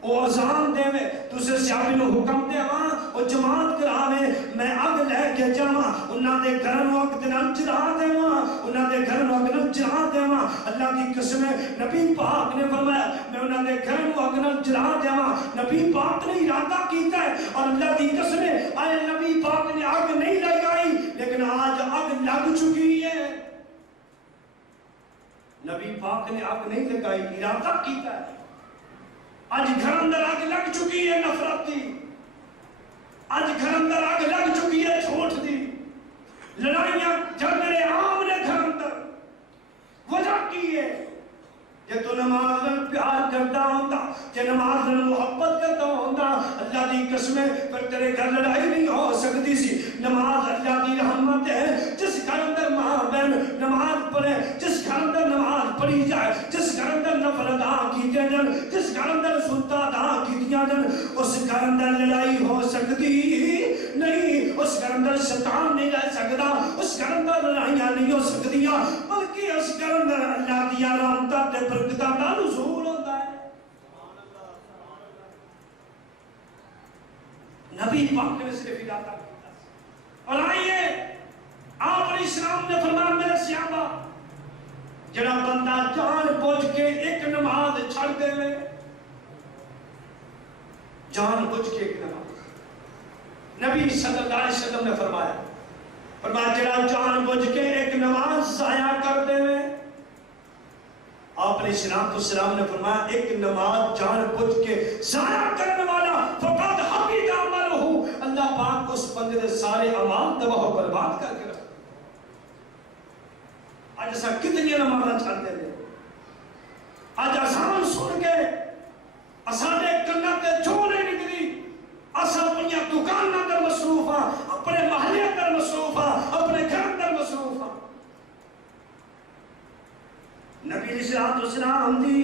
وہ اذان دے میں، دوسرے صحابی نو حکم دے وہاں وہ جماعت کراوے، میں اگ لے کے جاواں انہاں دے گھروں اگ دے نال جلا دیواں، انہاں دے گھروں اگ نال جلا دیواں۔ اللہ دی قسم ہے نبی پاک نے فرمایا میں انہاں دے گھروں اگ نال جلا دیواں۔ نبی پاک نے ارادہ کیتا ہے اور اللہ دی قسم ہے آئے نبی پاک نے اگ نہیں لگائی لیکن آج اگ لگ چکی ہے۔ نبی پاک نے آگ نہیں لگائی، ارادہ کیتا ہے۔ آج گھر اندر آگ لگ چکی ہے نفرت دی، آج گھر اندر آگ لگ چکی ہے جھوٹ دی، لڑائیاں جھگڑے عام نے گھر اندر۔ وجہ کی ہے کہ تو نماز پیار کرتا ہوتا، کہ نماز محبت کرتا ہوتا، اللہ دی قسمیں پر تیرے گھر لڑائی نہیں ہو سکتی سی۔ نماز اللہ دی رحمت ہے، جس گھر اندر ماں بہن نماز پڑھے، جس گھر اندر نماز پڑھی جائے، جس گھر اندر نفل ادا کی جائے، جس گھر اندر سنتا ادا کی جائے، اس گھر اندر لڑائی ہو سکتی نہیں، اس گھر اندر شیطان نہیں رہ سکتا، اس گھر اندر لڑائیاں نہیں ہو سکتیاں، بلکہ اس گھر اندر اللہ دی رحمت تے برکتاں دا نزول ہوتا ہے۔ نبی پاک نے صرف ارادہ کیا۔ اور آئیے آپ علیہ السلام نے فرمایا میرے صحابہ جڑا بندہ جان بوجھ کے ایک نماز چھڑ دے لے، جان بوجھ کے ایک نماز، نبی صلی اللہ علیہ وسلم نے فرمایا جڑا جان بوجھ کے ایک نماز ضائع کر دے لے، آپ علیہ السلام نے فرمایا ایک نماز جان بوجھ کے ضائع کرنے والا فقط حبیط عملہ، اللہ پاک اس بندے دے سارے اعمال تباہ و برباد کر کے رکھ۔ آج ایسا کتنی نمازاں چھڑتے ہیں، آج آسان سن کے اسانے کنہ تے جو نہیں نکلی، اسا اپنی دکان اندر مصروف ہاں، اپنے محلے اندر مصروف ہاں، اپنے گھر اندر مصروف ہاں۔ نبی علیہ السلام دی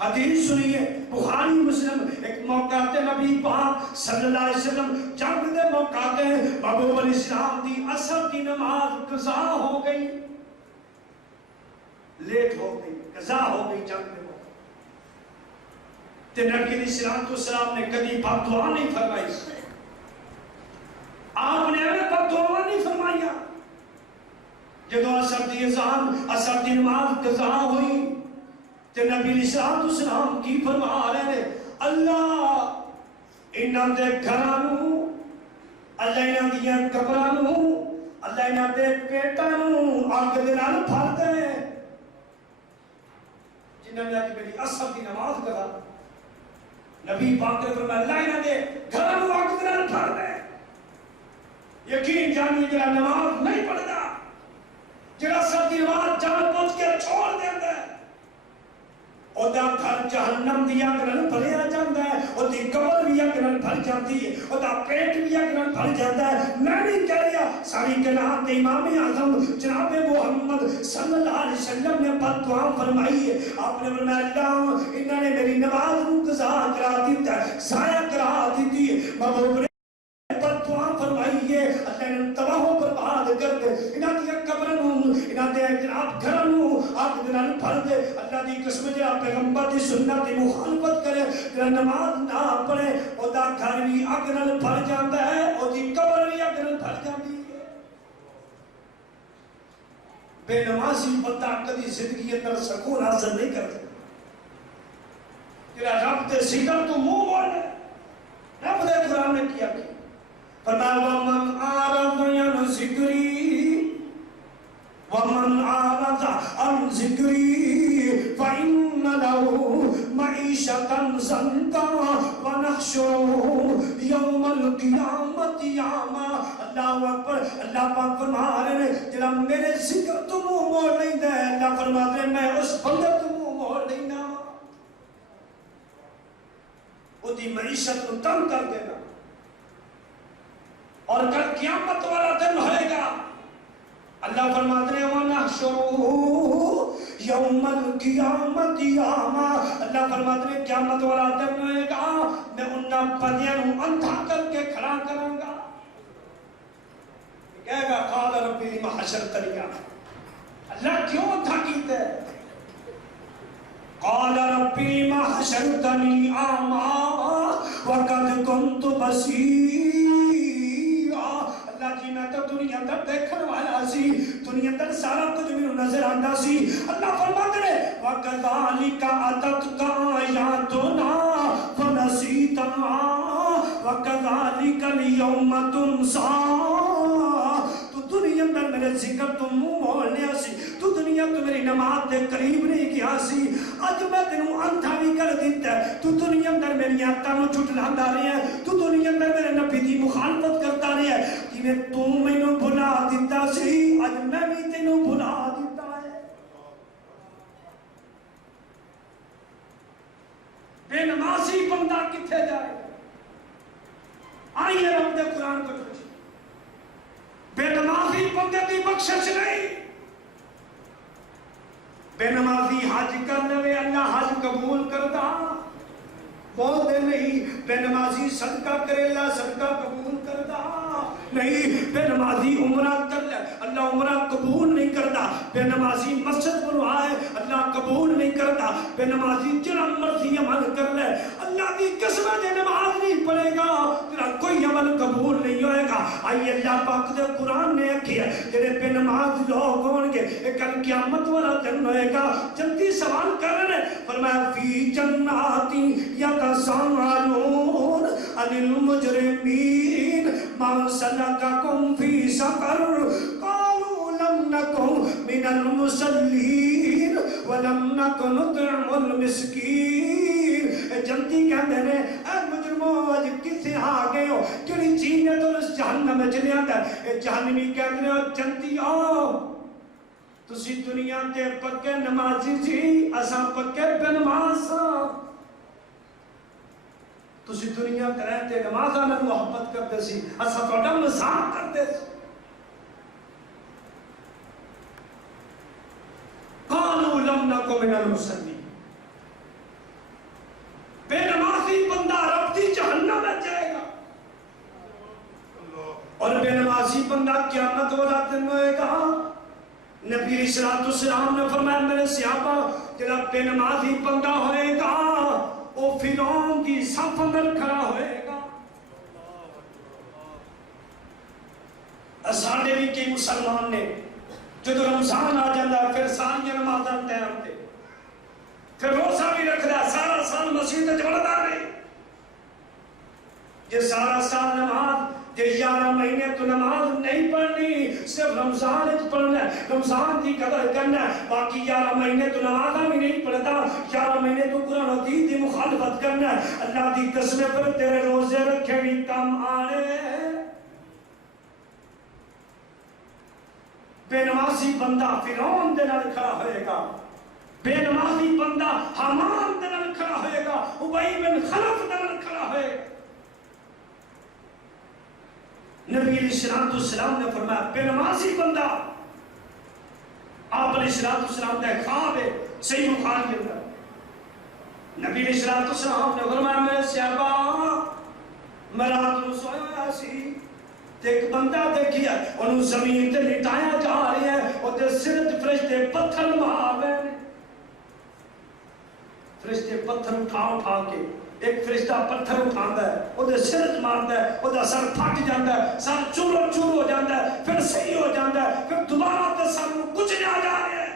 حدیث سنیے، بخاری مسلم ایک موقع تے نبی پاک صلی اللہ علیہ وسلم جنگ دے موقع تے محبوب علیہ السلام دی عصر دی نماز قضا ہو گئی، لیٹ ہو گئی، قضا ہو گئی جنگ دے موقع تے نبی علیہ السلام نے کبھی بد دعا نہیں فرمائی، آپ نے ہمیں بد دعا نہیں فرمایا۔ جدو عصر دی اذان عصر دی نماز قضا ہوئی تے نبی علیہ السلام کی فرما رہے ہیں اللہ انہاں دے گھراں نوں، اللہ انہاں دیاں قبراں نوں، اللہ انہاں دے پیٹاں نوں اگ دے نال بھر دے، جنہاں نے کہ میری عصر دی نماز قضا، نبی پاک نے فرمایا اللہ انہاں دے گھراں نوں اگ دے نال بھر دے۔ یقین جانی جڑا نماز نہیں پڑھدا، جڑا عصر دی نماز جان بوجھ کے چھوڑ دیندا ہے، او دا گھر جہنم دی اگ نال بھریا جاندا ہے، او دی قبر بھی اگ نال بھر جاندی ہے، او دا پیٹ بھی اگ نال بھر جاندا ہے۔ میں نہیں کہہ رہا، ساری کائنات دے امام اعظم جناب محمد صلی اللہ علیہ وسلم نے بد دعا فرمائی ہے۔ آپ نے فرمایا اللہ انہاں نے میری نماز نوں قضا کرا دتا ہے، ضائع کرا دتی ہے، محبوب نے بد دعا فرمائی ہے، اللہ نے تباہ و برباد کر دے، انہاں دی قبر نوں، انہاں دے جناب گھراں نوں اگ دے نال بھر دے۔ اللہ دی قسم جڑا پیغمبر دی سنت دی مخالفت کرے، جڑا نماز نہ پڑھے، او دا گھر بھی اگ نال بھر جاندا ہے، او دی قبر بھی اگ نال بھر جاندی ہے۔ بے نمازی بندہ کبھی زندگی اندر سکون حاصل نہیں کرتا، جڑا رب دے ذکر تو منہ موڑ لے، رب دے قرآن نے کیا کہ فرمایا وَمَنْ أَعْرَضَ عَنْ ذِكْرِي وَمَنْ أَعْرَضَ عَنْ ذِكْرِي فَإِنَّ لَهُ مَعِيشَةً ضَنكًا وَنَحْشُرُهُ يَوْمَ الْقِيَامَةِ أَعْمَىٰ۔ اللہ اکبر، اللہ پاک فرما رہے ہیں جڑا میرے ذکر تو منہ موڑ نہیں دے، اللہ فرما رہے ہیں میں اس بندے تو منہ موڑ نہیں نا، وہ دی معیشت کو تنگ کر دینا، اور کل قیامت والا دن ہوئے گا۔ اللہ فرماتے ہیں وَنَحْشُرُهُ يَوْمَ الْقِيَامَةِ أَعْمَىٰ، اللہ فرماتے ہیں قیامت والا دن ہوئے گا، میں انہاں بندیاں نوں اندھا کر کے کھڑا کراں گا۔ کہے گا قال ربی لم حشرتنی اعمىٰ، اللہ کیوں اندھا کیتا ہے؟ قال ربی لم حشرتنی اعمىٰ وقد كنت بصيرا، اللہ جی میں تو دنیا اندر دیکھن والا سی، دنیا اندر سارا کچھ میرے نظر آندا سی۔ اللہ فرماتے ہیں وَكَذَلِكَ أَتَتْكَ آيَاتُنَا فَنَسِيتَهَا وَكَذَلِكَ الْيَوْمَ تُنسَىٰ۔ تو دنیا اندر میرے ذکر تو منہ موڑ لیا سی، تو دنیا تو میری نماز دے قریب نہیں گیا سی، اج میں تینوں اندھا بھی کر دیتا ہے، تو دنیا اندر میری آیاتاں نوں جھٹلاندہ رہیا ہے، تو دنیا اندر میرے نبی دی مخالفت کرتا رہیا ہے، جویں تو مینوں بھلا دیتا سی اج میں بھی تینوں بھلا دیتا ہے۔ بے نمازی بندہ کتھے جائے؟ آئیے رب دے قرآن کو پوچھیں، بے نمازی بندے دی بخشش نہیں، بے نمازی حج کرنے میں اللہ حج قبول کرتا، بولتے نہیں، بے نمازی صدقہ کرے اللہ صدقہ قبول کرتا نہیں، بے نمازی عمرہ کر لے اللہ عمرہ قبول نہیں کرتا، بے نمازی مسجد بنوائے اللہ قبول نہیں کرتا، بے نمازی جرا مرضی عمل کر لے اللہ کی قسم دے نماز نہیں پڑھے گا، تیرا کوئی عمل قبول نہیں ہوئے گا۔ آئیے اللہ پاک دے قرآن نے کیا تیرے بے نماز لوگ ہوں گے، ایک کل قیامت والا دن ہوئے گا، جلدی سوال کر رہے فرمایا فی جنات یتساءلون عن المجرمین ما سلککم فی سقر قالوا لم نکن من المصلین ولم نکن نطعم المسکین۔ جنتی کہتے ہیں اے مجرموں اج کسے آ گئے ہو کیڑی چیز نے تو اس جہنم میں چلے آتا ہے، جہنمی کہتے ہیں جنتی آؤ تسی دنیا تے پکے نمازی سی اساں پکے بے نماز ہاں، تسی دنیا تے رہتے نمازاں نال محبت کرتے سی اساں تہاڈا مذاق کرتے سی۔ قالوا لم نکن من المصلین، نبی علیہ السلام نے فرمایا میرے صحابہ جڑا بے نمازی بندہ ہوئے گا وہ فرعون کی صف اندر کھڑا ہوئے گا. ساڈے بھی کئی مسلمان نے جدو رمضان آ جاتا پھر ساری نمازاں ٹائم تے پھر روزہ بھی رکھدا سارا سال مسجد وچ وڑدا نہیں. یہ سارا سال نماز یہ 11 مہینے تو نماز نہیں پڑھنی صرف رمضان وچ پڑھنا ہے رمضان کی قدر کرنا ہے باقی 11 مہینے تو نماز بھی نہیں پڑھتا 11 مہینے تو قرآن و حدیث کی مخالفت کرنا ہے. اللہ کی قسم پر تیرے روزے رکھے بھی کم آنے. بے نمازی بندہ فرعون دے نال کھڑا ہوئے گا بے نمازی بندہ حامان دے نال کھڑا ہوئے گا ابی بن خلف دے نال کھڑا ہوئے گا. نبی علیہ السلام نے فرمایا بے نمازی بندہ آپ علیہ السلام کا خواب ہے صحیح بخاری کے اندر نبی علیہ السلام نے فرمایا میرے صحابہ میں رات کو سویا سی ایک بندہ دیکھیا انہوں زمین تے لٹایا جا رہی ہے اور تے سر تے فرشتے پتھر مار رہے ہیں. فرشتے پتھر اٹھا کے ایک فرشتہ پتھر اٹھاندا ہے او دے سر تے ماردا ہے او دا سر پھٹ جاندا ہے سر چور ہو جاندا ہے پھر صحیح ہو جاندا ہے پھر دوبارہ تے سر نوں کچلیا جا رہا ہے.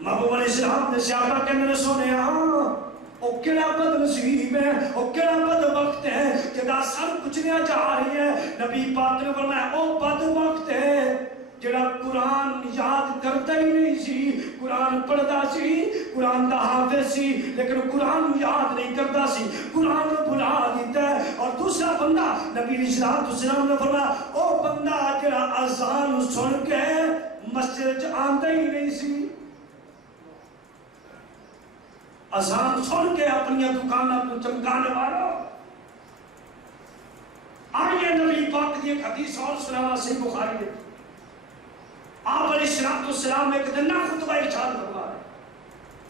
محبوب علیہ السلام نے صحابہ کے اندر سنیا او کیڑا بد نصیب ہے او کیڑا بد وقت ہے جدا سر کچلیا جا رہی ہے. نبی پاک نے فرمایا او بد وقت ہے جڑا قرآن یاد کرتا ہی نہیں سی قرآن پڑھتا سی قرآن دا حافظ سی لیکن قرآن یاد نہیں کرتا سی قرآن بھلا دیتا ہے. اور دوسرا بندہ نبی علیہ السلام نے فرمایا او بندہ جڑا اذان سن کے مسجد آندا ہی نہیں سی اذان سن کے اپنی دکانوں کو چمکانے والا. آئیے نبی پاک کی ایک حدیث اور سناوا صحیح بخاری میں آپ علیہ السلام ایک دن خطبہ ارشاد فرما رہے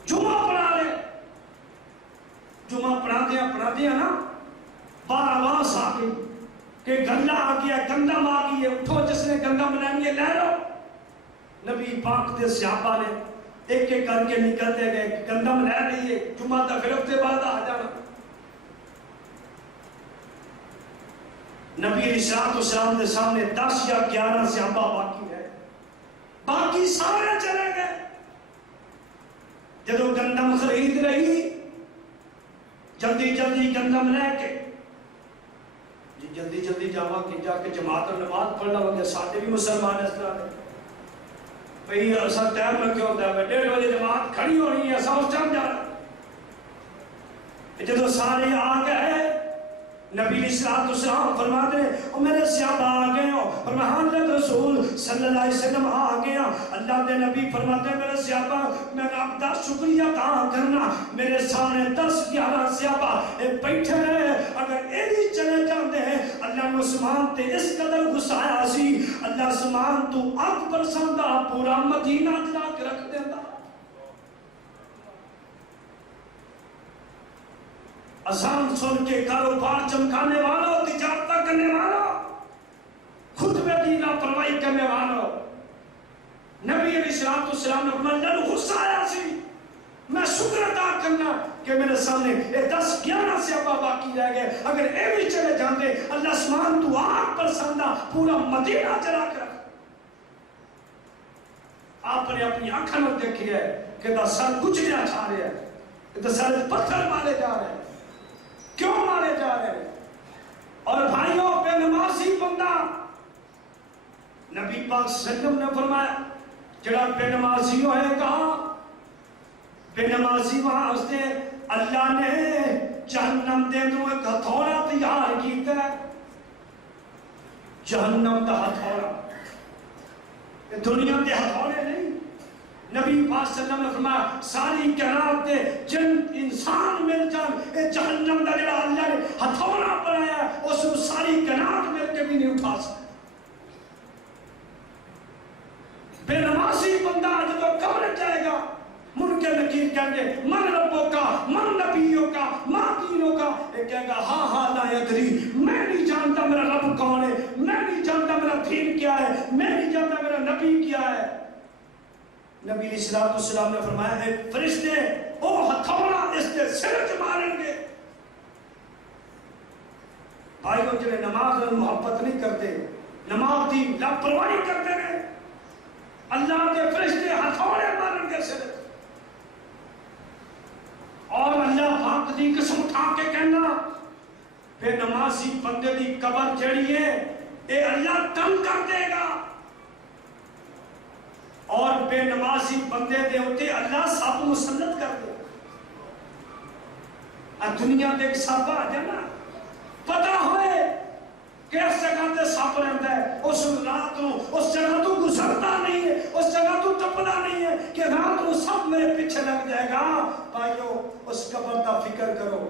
جمعہ پڑھا رہے جمعہ پڑھا دیا نا بار آواز آ گئی کہ گندا آ گیا گندم آ گئی ہے اٹھو جس نے گندم بنانی ہے لے لو. نبی پاک دے صحابہ نے ایک ایک کر کے نکلتے گئے گندم لے رہی ہے جمعہ تا پھر ہفتے بعد آ جانا. نبی علیہ السلام کے سامنے 10 یا 11 صحابہ باقی رہے باقی سارے چلے گئے. جدو گندم خرید رہی جلدی گندم لے کے جلدی جاوا کہ جا کے جماعت نماز پڑھنا ہوگا. سارے بھی مسلمان اس طرح بھئی ایسا ٹائم میں کیوں ہوتا ہے 1:30 بجے جماعت کھڑی ہونی ہے ایسا اس ٹائم جانا. جدو سارے آ گئے نبی علیہ السلام فرماتے ہیں اور میرے صحابہ آ گئے ہو اور محمد رسول صلی اللہ علیہ وسلم آ گیا. اللہ دے نبی فرماتے ہیں میرے صحابہ میں آپ کا شکریہ کہاں کرنا میرے سامنے 10-11 صحابہ بیٹھے ہیں اگر یہ بھی چلے جاتے ہیں اللہ نے عثمان تے اس قدر غصایا سی اللہ عثمان تو آگ برساندہ پورا مدینہ جلا کے رکھ دیتا. اذان سن کے کاروبار چمکانے والوں تجارت کرنے والوں خطبے کی لاپرواہی کرنے والوں نبی علیہ السلام نے فرمایا اللہ غصہ آیا سی میں شکر ادا کرنا کہ میرے سامنے 10-11 صحابہ باقی رہ گئے اگر یہ بھی چلے جاتے اللہ آسمان تو آگ برساندہ پورا مدینہ جلا کر رکھ. آپ نے اپنی آنکھوں میں دیکھی ہے کہ دا سر کچلیا جا رہے ہیں کہ دا سر پتھر مارے جا رہے ہیں کیوں مارے جا رہے ہیں. اور بھائیوں بے نمازی بندہ نبی پاک صلی اللہ علیہ وسلم نے فرمایا جڑا بے نمازی ہوئے گا بے نمازی وہاں اس نے اللہ نے جہنم دے دو ایک ہتھوڑا تیار کیتا ہے. جہنم دا ہتھوڑا دنیا کے ہتھوڑے نہیں. نبی پاک صلی اللہ علیہ وسلم نے فرمایا ساری کائنات دے جن انسان مل جان اے جہنم دا جڑا اللہ نے ہتھوڑا بنایا ہے اس کو ساری کائنات مل کے بھی نہیں اٹھا سکتے. بے نمازی بندہ جب قبر جائے گا منکر نکیر کہیں گے من ربوں کا من نبیوں کا ماں دینوں کا یہ کہے گا ہاں لا یدری میں نہیں جانتا میرا رب کون ہے میں نہیں جانتا میرا دین کیا ہے، میں نہیں جانتا میرا نبی کیا ہے۔ نبی علیہ السلام نے فرمایا ہے فرشتے او ہتھوڑا اس کے سر چ ماریں گے۔ بھائیوں جنہیں نماز میں محبت نہیں کرتے، نماز کی لاپرواہی کرتے ہیں، اللہ کے فرشتے ہتھوڑے ماریں گے سر۔ اور اللہ پاک دی قسم اٹھا کے کہنا بے نمازی بندے دی قبر جڑی ہے اے اللہ تنگ کر دے گا، اور بے نمازی بندے دے ہوتے اللہ سب مسلط کر دے گا۔ دنیا دے ایک سب آ جانا پتہ ہوئے کہ اس جگہ تے سپ رہتا ہے، اس رات نو اس جگہ تو گزرتا نہیں ہے، اس جگہ تو ٹپنا نہیں ہے کہ رات نو سپ میرے پیچھے لگ جائے گا۔ بھائیو اس قبر دا فکر کرو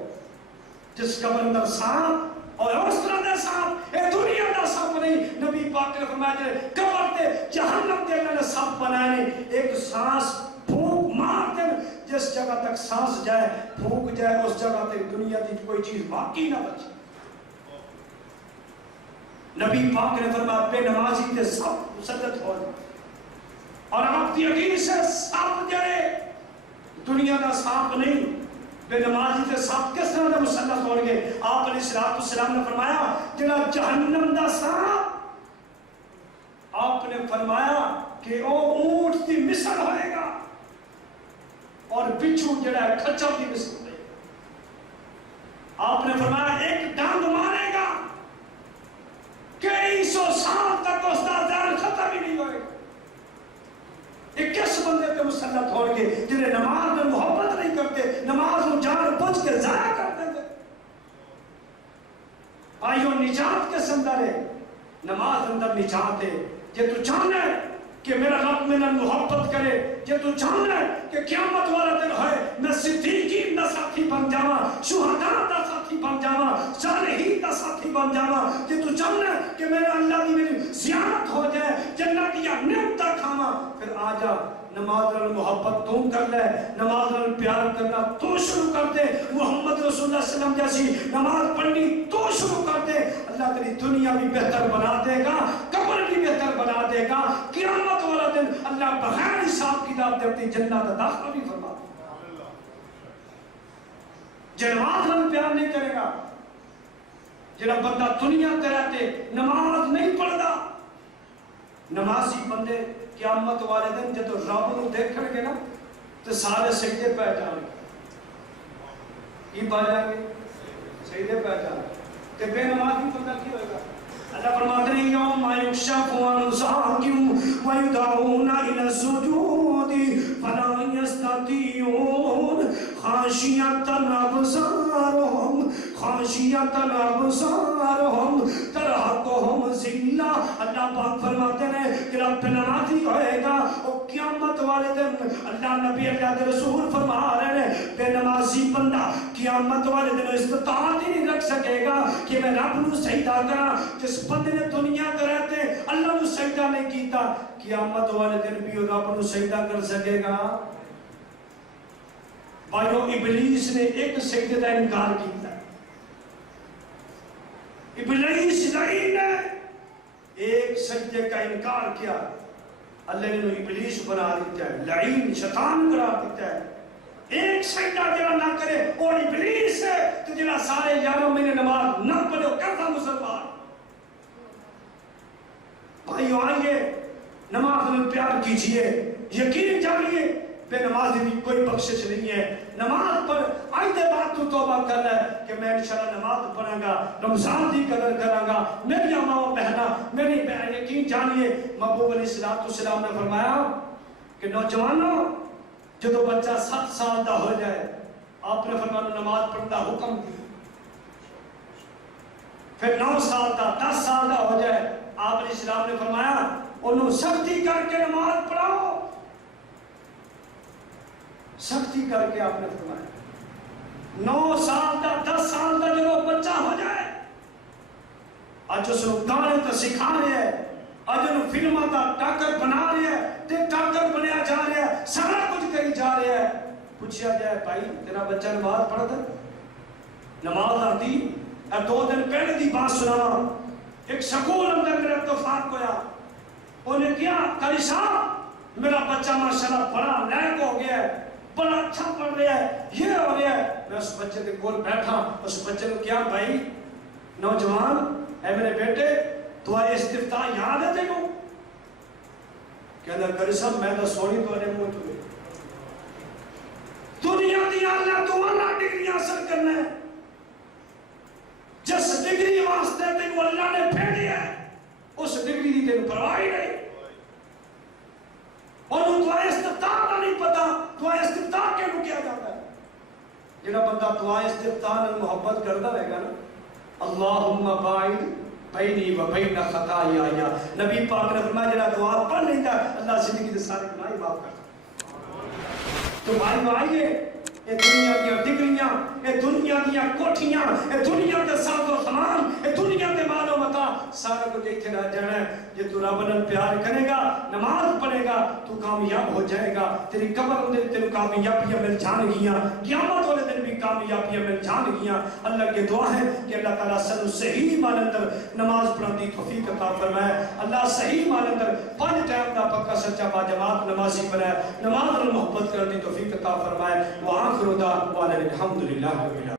جس قبر اندر سانپ اور اس طرح دے سانپ، اے دنیا دا سانپ نہیں۔ نبی پاک نے فرمایا کہ قبر تے جہنم دے اللہ نے سانپ بنائے، ایک سانس پھونک مار دے جس جگہ تک سانس جائے پھونک جائے اس جگہ تک دنیا دی کوئی چیز باقی نہ بچے۔ نبی پاک نے فرمایا بے نمازی تے سب مسلط ہو جائے، اور آپ کی یقین سے سانپ جائے دنیا دا سانپ نہیں، بے نمازی تے سانپ کس طرح دے مسلط ہو گے؟ آپ علیہ السلام نے فرمایا جڑا جہنم دا سانپ، آپ نے فرمایا کہ او اونٹ دی مثل ہوئے گا اور بچھو جڑا ہے کھچر دی مثل ہوئے گا۔ آپ نے فرمایا ایک ڈانگ مارے گا کئی سو سال تک اس کا دار ختم ہی نہیں ہوئے گا۔ یہ کس بندے پہ مسلط ہو گے جنہیں نماز میں محبت نہیں کرتے، نماز میں جان بوجھ کے ضائع کر دیتے۔ بھائیوں نجات کس اندر ہے؟ نماز اندر نجات ہے۔ جے تو چاہنا ہے کہ میرا رب میرا محبت کرے، جے تو چاہنا ہے کہ قیامت والا دن ہے میں صدیقین دا ساتھی بن جاواں، شہداء دا ساتھی بن جاواں، صالحین دا ساتھی بن جاواں، جے تو چاہنا ہے کہ میرا اللہ کی میری زیارت ہو جائے، جنت کی نعمتاں کھاواں، پھر آ جا نماز اور محبت تو کر لے، نماز اور پیار کرنا تو شروع کر دے، محمد رسول اللہ صلی اللہ علیہ وسلم جیسی نماز پڑھنی تو شروع کر دے، اللہ تیری دنیا بھی بہتر بنا دے گا، قبر بھی بہتر بنا دے گا، قیامت والا دن اللہ بغیر حساب کتاب دے اپنی جنت کا داخلہ بھی فرما دے گا۔ جو نماز اور پیار نہیں کرے گا، جڑا بندہ دنیا تے رہتے نماز نہیں پڑھتا، نمازی بندے قیامت والے دن جب رب نو دیکھن گے نا تو سارے سجدے پہ جان گے، کی پا جائیں گے؟ سجدے پہ جان گے۔ کہ بے نمازی بندہ کی ہوئے گا؟ اللہ فرماتے ہیں یوم یکشف عن ساق ویدعون الی السجود فلا یستطیعون خاشعۃ ابصارهم ترہقہم ذلہ۔ اللہ پاک فرماتے ہیں کہ رب نمازی ہوئے گا اور قیامت والے دن اللہ نبی اللہ کے رسول فرما رہے ہیں بے نمازی بندہ قیامت والے دن استطاعت ہی نہیں رکھ سکے گا کہ میں رب نو سجدہ کرا۔ جس بندے نے دنیا کے رہتے اللہ نو سجدہ نہیں کیتا قیامت والے دن بھی رب نو سجدہ کر سکے گا؟ بھائیو ابلیس نے ایک سجدے کا انکار کیتا، ابلیس لعین نے ایک سجدے کا انکار کیا، اللہ نے ابلیس بنا دیتا ہے، لعین شیطان قرار دیتا ہے۔ ایک سجدہ جڑا نہ کرے اور ابلیس ہے تو جڑا سارے 11 مہینے نماز نہ پڑھے وہ کیسا مسلمان؟ بھائیو آئیے نماز میں پیار کیجئے، یقین جانیے بے نمازی بھی کوئی بخشش نہیں ہے۔ نماز پر آئندے بات تو توبہ کر لے کہ میں انشاءاللہ نماز پڑھاں گا، رمضان دی قدر کراں گا، میری ماں بہنا میری بہن یقین جانیے محبوب علیہ السلام نے فرمایا کہ نوجوانوں جدو بچہ 7 سال دا ہو جائے آپ نے فرمایا نماز پڑھنے دا حکم دیا، پھر 9 سال دا 10 سال دا ہو جائے آپ علیہ السلام نے فرمایا انہوں سختی کر کے نماز پڑھاؤ، سختی کر کے آپ نے فرمایا 9 سال دا 10 سال دا جب بچہ ہو جائے آج اس نے گانے تو سکھا رہے ہیں، آج انہوں فلمہ دا ٹاکر بنا رہے ہیں، تے ٹاکر بنیا جا رہے ہیں، سارا کچھ کری جا رہے ہیں۔ پوچھا جائے بھائی تیرا بچہ نماز پڑھتا نماز آتی 2 دن پہلے دی بات سنا، ایک سکول اندر میرے اتفاق ہویا، انہیں کیا قاری صاحب میرا بچہ ماشاءاللہ بڑا لائق ہو گیا ہے، بڑا اچھا پڑھ رہا ہے، یہ ہو رہا ہے۔ میں اس بچے کے کول بیٹھا، اس بچے کو کیا بھائی نوجوان اے میرے بیٹے دعائے استفتاح یاد ہے تینوں؟ کہنا قاری صاحب میں تو سونی تو نے منہ چوئے دنیا دی اللہ تو اللہ ڈگری حاصل کرنا ہے، جس ڈگری واسطے تینوں اللہ نے بھیجی ہے اس ڈگری دی تینوں پرواہ ہی نہیں، اور وہ دعائے استفتاح کا نہیں پتا دعائے استفتاح کے نو کیا جاتا ہے۔ جنہا بندہ دعائے استفتاح نے محبت کرتا رہے گا نا، اللہم باعد بینی و بین خطایا، نبی پاک نے فرمایا جنہا دعا پڑھ لیتا اللہ زندگی دے سارے گناہ معاف کرتا۔ تو بھائی آئیے اے دنیا دیا ڈگریاں، اے دنیا دیا کوٹھیاں، اے دنیا دے ساز و سامان، اے دنیا دے مال و متاع سارا کچھ دیکھے نہ جانا ہے۔ یہ تو رب نال پیار کرے گا، نماز پڑھے گا تو کامیاب ہو جائے گا، تیری قبر اندر تیرے کامیابیاں مل جان گیاں، قیامت والے دن بھی کامیابیاں مل جان گیاں۔ اللہ کی دعا ہے کہ اللہ تعالیٰ سن صحیح معنی اندر نماز پڑھن دی توفیق عطا فرمائے، اللہ صحیح معنی اندر 5 ٹائم دا پکا سچا با جماعت نمازی بنائے، نماز نال محبت کرنے دی توفیق عطا فرمائے۔ وآخر دعوانا الحمدللہ رب العالمین۔